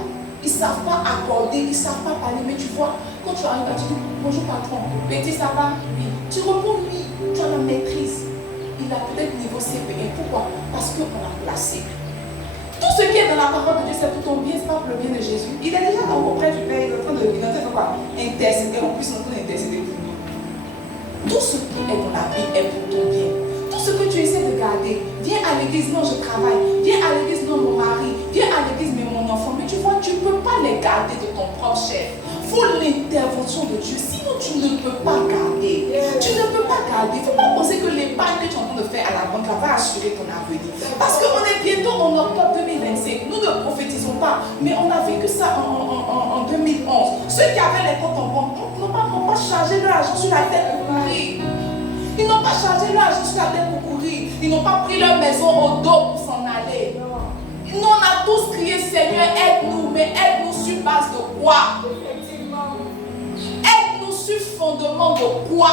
ils ne savent pas accorder, ils ne savent pas parler, mais tu vois, quand tu arrives, tu dis bonjour patron, petit ça va? Oui. Tu réponds oui, tu as la maîtrise. Il a peut-être niveau CP1. Pourquoi? Parce qu'on l'a placé. Tout ce qui est dans la parole de Dieu, c'est pour ton bien, c'est pas pour le bien de Jésus. Il est déjà auprès du Père, il est en train de intercéder, en plus en train d'intercéder pour nous. Tout ce qui est dans la Bible est pour ton bien. Tout ce que tu essaies de garder, viens à l'église, non je travaille, viens à l'église, non mon mari, viens à l'église, mais mon enfant. Mais tu vois, tu ne peux pas les garder de ton propre chef. Il faut l'intervention de Dieu, sinon tu ne peux pas garder. Tu ne peux pas garder. Il ne faut pas penser que l'épargne que tu es en train de faire à la banque va assurer ton avenir. Parce qu'on est bientôt en octobre 2025. Nous ne prophétisons pas, mais on a vécu ça en 2011. Ceux qui avaient les comptes en banque n'ont pas chargé leur argent sur la tête pour Marie. Ils n'ont pas chargé leur argent sur la tête pour courir. Ils n'ont pas pris leur maison au dos pour s'en aller. Nous, on a tous crié, Seigneur, aide-nous. Mais aide-nous sur base de quoi? Aide-nous sur fondement de quoi?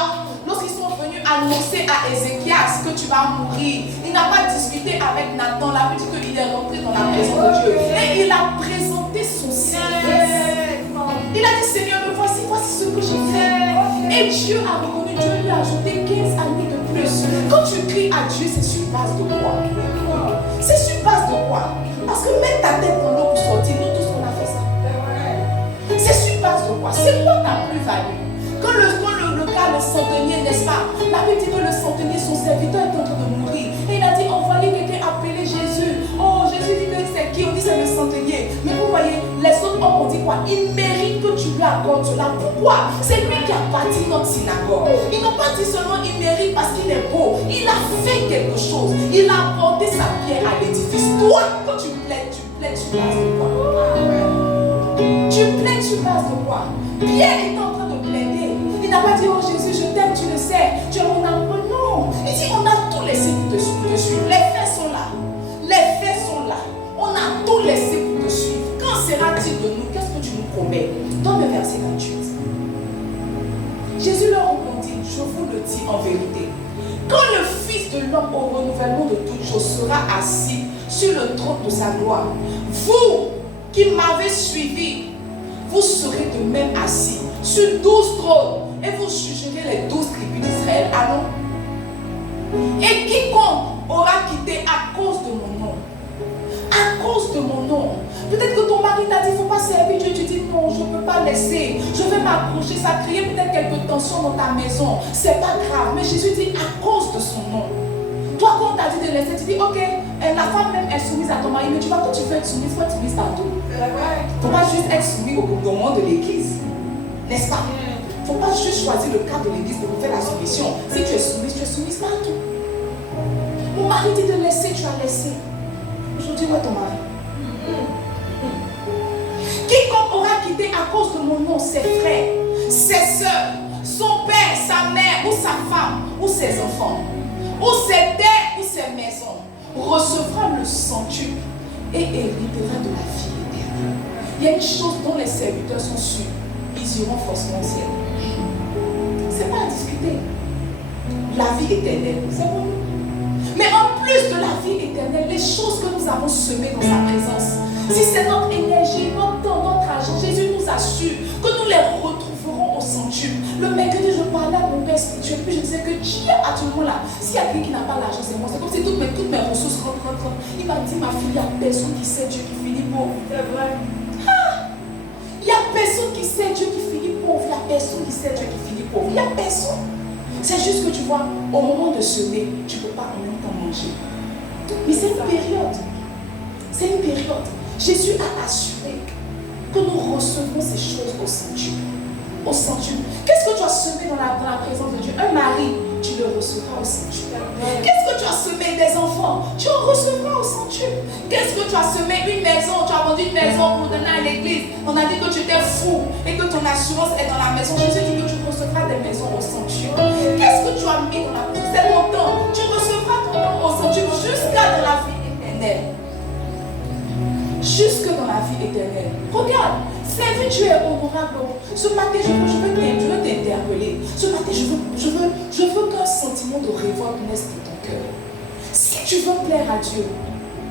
Lorsqu'ils sont venus annoncer à Ézéchias que tu vas mourir, il n'a pas discuté avec Nathan. La Bible dit qu'il est rentré dans la présence de Dieu. Et il a présenté son service. Il a dit, Seigneur, me voici ce que j'ai fait. Et Dieu a reconnu, Dieu lui a ajouté 15 années de plus. Quand tu cries à Dieu, c'est sur base de quoi? C'est sur base de quoi? Parce que mettre ta tête dans l'eau pour sortir, nous tous on a fait ça. C'est sur base de quoi? C'est quoi ta plus-value? Quand le cas le centenier, n'est-ce pas? La Bible dit que le centenier, son serviteur est en train de mourir. Et il a dit, envoyez quelqu'un appeler Jésus. Oh, Jésus dit que c'est qui? On dit c'est le centenier. Mais vous voyez, les autres hommes ont dit quoi? Il mérite que tu lui accordes cela. Pourquoi? C'est lui qui a bâti notre synagogue. Ils n'ont pas dit seulement il mérite parce qu'il est beau. Il a fait quelque chose. Il a apporté sa pierre à l'édifice. Toi, quand tu plaides sur base de quoi? Tu plaides sur base de quoi? Pierre est en train de plaider. Il n'a pas dit, oh Jésus, je t'aime, tu le sais. Tu es mon amour. Non. Il dit, on a tout laissé pour te suivre. Les faits sont là. Les faits sont là. On a tout laissé pour te suivre. Quand sera-t-il de nous? Qu'est-ce que tu nous promets? Dans le verset 28. Jésus leur répondit, je vous le dis en vérité. Quand le Fils de l'homme au renouvellement de toutes choses sera assis sur le trône de sa gloire, vous qui m'avez suivi, vous serez de même assis sur 12 trônes et vous jugerez les 12 tribus d'Israël. Allons. Et quiconque aura quitté à cause de mon nom, à cause de mon nom. Peut-être que ton mari t'a dit, il ne faut pas servir Dieu. Tu dis, non, je ne peux pas laisser. Je vais m'accrocher. Ça crée peut-être quelques tensions dans ta maison. C'est pas grave. Mais Jésus dit, à cause de son nom. Toi, quand on t'a dit de laisser, tu dis, ok, la femme même est soumise à ton mari. Mais tu vois, quand tu veux être soumise, il faut être soumise partout. Il ne faut pas juste être soumis au gouvernement de l'église. N'est-ce pas? Il ne faut pas juste choisir le cadre de l'église pour faire la soumission. Si tu es soumise partout. Mon mari dit de laisser, tu as laissé. Aujourd'hui, où est ton mari? Quiconque aura quitté à cause de mon nom ses frères, ses soeurs, son père, sa mère ou sa femme ou ses enfants, ou ses terres ou ses maisons, recevra le centuple et héritera de la vie éternelle. Il y a une chose dont les serviteurs sont sûrs, ils iront forcément au ciel. C'est pas à discuter. La vie éternelle, c'est bon. Mais en plus de la vie éternelle, les choses que nous avons semées dans sa présence, si c'est notre énergie, notre temps, notre argent, Jésus nous assure que nous les retrouverons au centuple. Le mercredi, je parlais à mon père spirituel, puis je disais que Dieu, actuellement là, s'il y a quelqu'un qui n'a pas l'argent, c'est moi. C'est comme si toutes mes ressources rentrent. Il m'a dit, ma fille, il n'y a personne qui sait Dieu qui finit pauvre. C'est vrai. Il n'y a personne qui sait Dieu qui finit pauvre. Il n'y a personne qui sait Dieu qui finit pauvre. Il n'y a personne. C'est juste que tu vois, au moment de semer, tu ne peux pas en même temps manger. Mais c'est une période. C'est une période. Jésus a assuré que nous recevons ces choses au centuple. Au centuple. Qu'est-ce que tu as semé dans la présence de Dieu? Un mari, tu le recevras au centuple. Qu'est-ce que tu as semé? Des enfants, tu en recevras au centuple. Qu'est-ce que tu as semé? Une maison, tu as vendu une maison pour donner à l'église. On a dit que tu étais fou et que ton assurance est dans la maison. Jésus dit que tu recevras des maisons au centuple. Qu'est-ce que tu as mis dans la maison? C'est ton temps. Tu recevras ton temps au centuple jusqu'à dans la vie éternelle. Jusque dans la vie éternelle. Regarde, c'est vu tu es honorable. Ce matin, je veux t'interpeller. Ce matin, je veux qu'un sentiment de révolte naisse dans ton cœur. Si tu veux plaire à Dieu,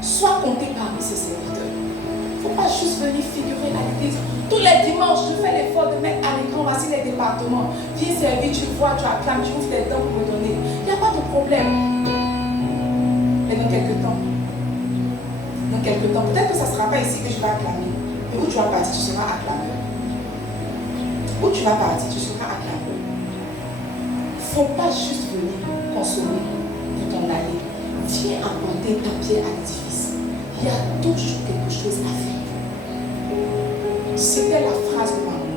sois compté parmi ses serviteurs. Il ne faut pas juste venir figurer à l'église. Tous les dimanches, je fais l'effort de mettre à l'écran, voici les départements. Viens servir, tu vois, tu acclames, tu ouvres tes dents pour me donner. Il n'y a pas de problème. Mais dans quelques temps, peut-être que ça ne sera pas ici que je vais acclamer. Mais où tu vas partir, tu seras acclamé. Où tu vas partir, tu seras acclamé. Il ne faut pas juste venir consommer pour t'en aller. Viens apporter ta pierre à l'édifice. Il y a toujours quelque chose à faire. C'était la phrase de maman.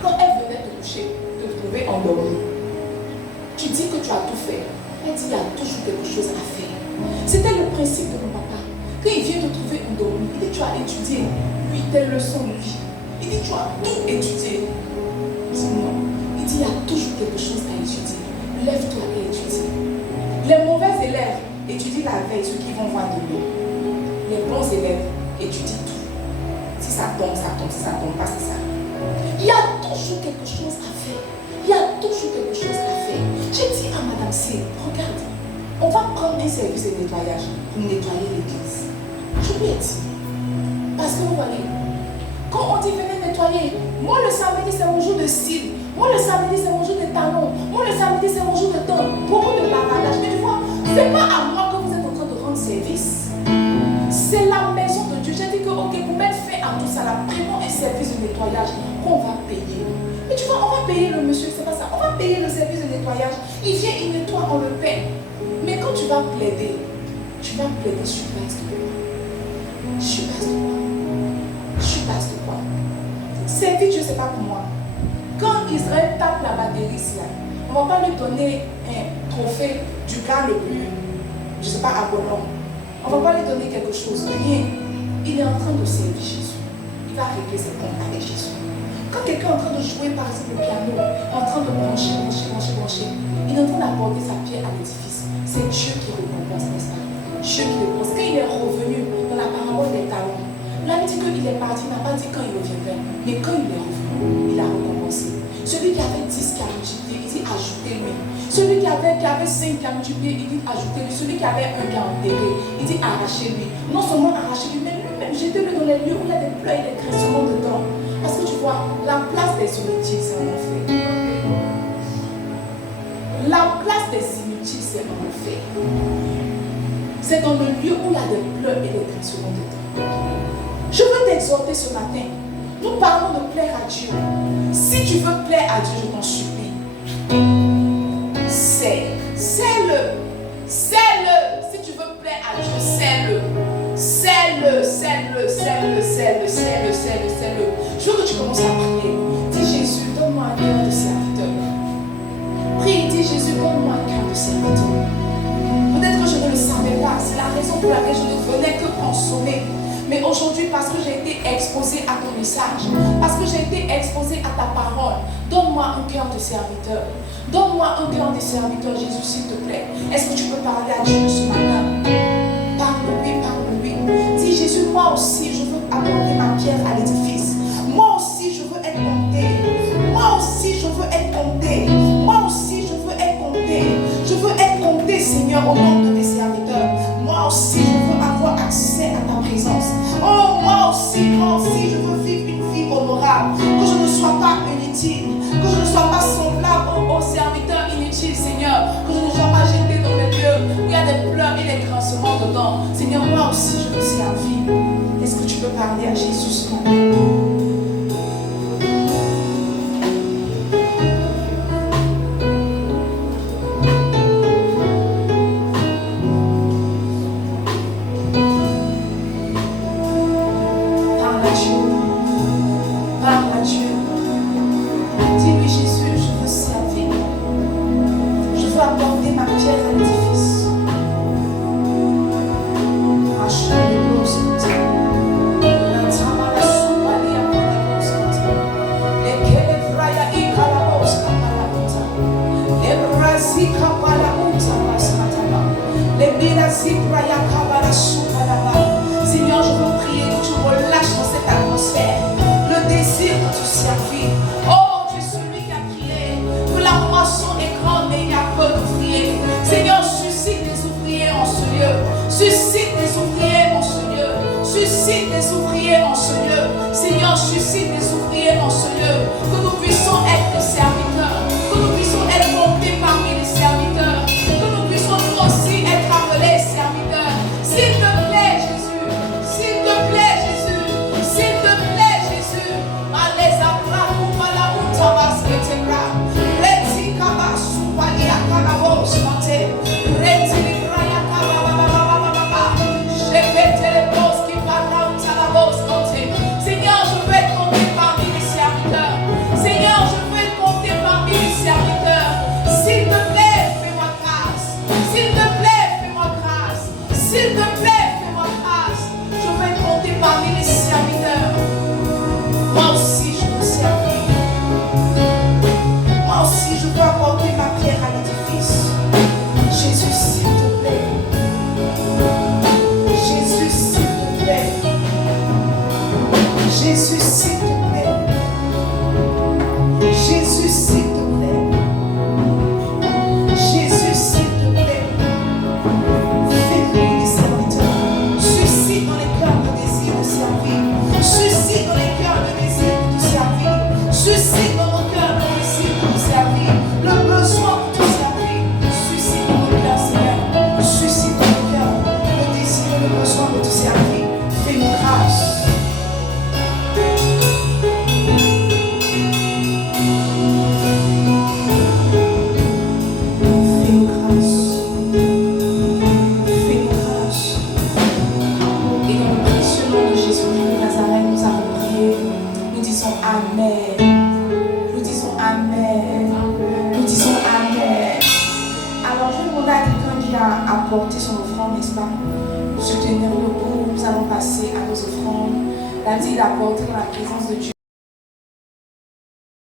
Quand elle venait te coucher, te trouver endormi, tu dis que tu as tout fait. Elle dit il y a toujours quelque chose à faire. C'était le principe de mon papa. Quand il vient te trouver endormi, il dit tu as étudié, lui, tes leçons de vie. Il dit tu as tout étudié. Dis non. Il dit il y a toujours quelque chose à étudier. lève-toi et étudie. Les mauvais élèves étudient la veille ceux qui vont voir de l'eau. Les bons élèves étudient tout. Si ça tombe, ça tombe. Si ça tombe pas, c'est ça. Il y a toujours quelque chose à faire. Il y a toujours quelque chose à faire. J'ai dit à Madame C, regarde, on va prendre un service de nettoyage pour nettoyer l'église. Je lui ai dit, parce que vous voyez, quand on dit venez nettoyer, moi le samedi c'est mon jour de cils, moi le samedi c'est mon jour de talons, moi le samedi c'est mon jour de temps, beaucoup de lavage. Mais tu vois, c'est pas à moi que vous êtes en train de rendre service. C'est la maison de Dieu. J'ai dit que, ok, pour mettre fin à tout ça, là, prenons un service de nettoyage qu'on va payer. Mais tu vois, on va payer le monsieur, c'est pas ça. On va payer le service de nettoyage. Il vient, il nettoie, on le paie. Mais quand tu vas plaider sur base de quoi? Sur base de quoi? Sur base de quoi? Servir Dieu, c'est pas pour moi. Quand Israël tape la batterie, là, on ne va pas lui donner un trophée du gars le plus, je ne sais pas, abonnant. On ne va pas lui donner quelque chose, rien. Il est en train de servir Jésus. Il va régler ses comptes avec Jésus. Quand quelqu'un est en train de jouer par exemple le piano, en train de brancher, il est en train d'apporter sa pierre à l'édifice. C'est Dieu qui récompense, n'est-ce pas? Dieu qui récompense. Quand il est revenu dans la parabole des talents, l'homme dit qu'il est parti, il n'a pas dit quand il reviendrait. Mais quand il est revenu, il a récompensé. Celui qui avait 10 qui a multiplié, il dit ajoutez-lui. Celui qui avait 5 qui a multiplié, il dit ajoutez-lui. Celui qui avait 1 qui a enterré, il dit arrachez-lui. Non seulement arrachez-lui, mais lui-même jetez-lui dans les lieux où il y a des pleurs et des craissements dedans. Parce que tu vois, la place des inutiles, c'est un enfer. La place des inutiles, c'est un enfer. C'est dans le lieu où il y a des pleurs et des craissements dedans. Je veux t'exhorter ce matin. Nous parlons de plaire à Dieu. Si tu veux plaire à Dieu, je t'en supplie. Sais-le. Si tu veux plaire à Dieu, sais-le. Je veux que tu commences à prier. Dis Jésus, donne-moi un cœur de serviteur. Prie, dis Jésus, donne-moi un cœur de serviteur. Peut-être que je ne le savais pas. C'est la raison pour laquelle je ne venais que consommer. Mais aujourd'hui, parce que j'ai été exposé à ton message, parce que j'ai été exposé à ta parole, donne-moi un cœur de serviteur. Donne-moi un cœur de serviteur, Jésus, s'il te plaît. Est-ce que tu peux parler à Dieu ce matin? Parle-lui. Dis Jésus, moi aussi, je veux apporter ma pierre à l'édifice. Moi aussi, je veux être compté. Moi aussi, je veux être compté. Je veux être compté, Seigneur, au nom de tes serviteurs. Moi aussi, je veux avoir accès à ta présence. Oh, moi aussi, je veux vivre une vie honorable. Que je ne sois pas inutile. Que je ne sois pas semblable aux serviteurs inutiles, Seigneur. Que je ne sois pas jeté dans les lieux où il y a des pleurs et des grincements dedans. Seigneur, moi aussi, je veux servir. Est-ce que tu peux parler à Jésus ce matin? Seigneur, je veux prier que tu relâches dans cette atmosphère le désir de te servir. Oh, tu es celui qui a crié que la moisson est grande mais il y a peu d'ouvriers. Seigneur, suscite des ouvriers en ce lieu. Suscite des ouvriers en ce lieu. Suscite des ouvriers en ce lieu. Seigneur, suscite des ouvriers en ce lieu. Que nous puissions être des serviteurs. Que nous puissions être comptés parmi les serviteurs. Que nous puissions nous aussi être appelés serviteurs. S'il te plaît, Jésus. S'il te plaît, Jésus. S'il te plaît, Jésus. Allez, abra, la utabas, ketebra. Reti kabasu, palia karabos, mate. Reti libraya kababababababa. Jepete les bos qui parlent utabos, mate. Seigneur, je veux être compté parmi les serviteurs. Seigneur, je veux être compté parmi les serviteurs. S'il te plaît, fais-moi grâce. S'il te plaît, fais-moi grâce. S'il te plaît, fais-moi grâce. Je veux être compté parmi les serviteurs. Moi aussi, je veux servir. Moi aussi, je veux apporter ma pierre à l'édifice. qui a apporté son offrande, n'est-ce pas? Pour soutenir le groupe, nous allons passer à nos offrandes. La vie d'apporter dans la présence de Dieu.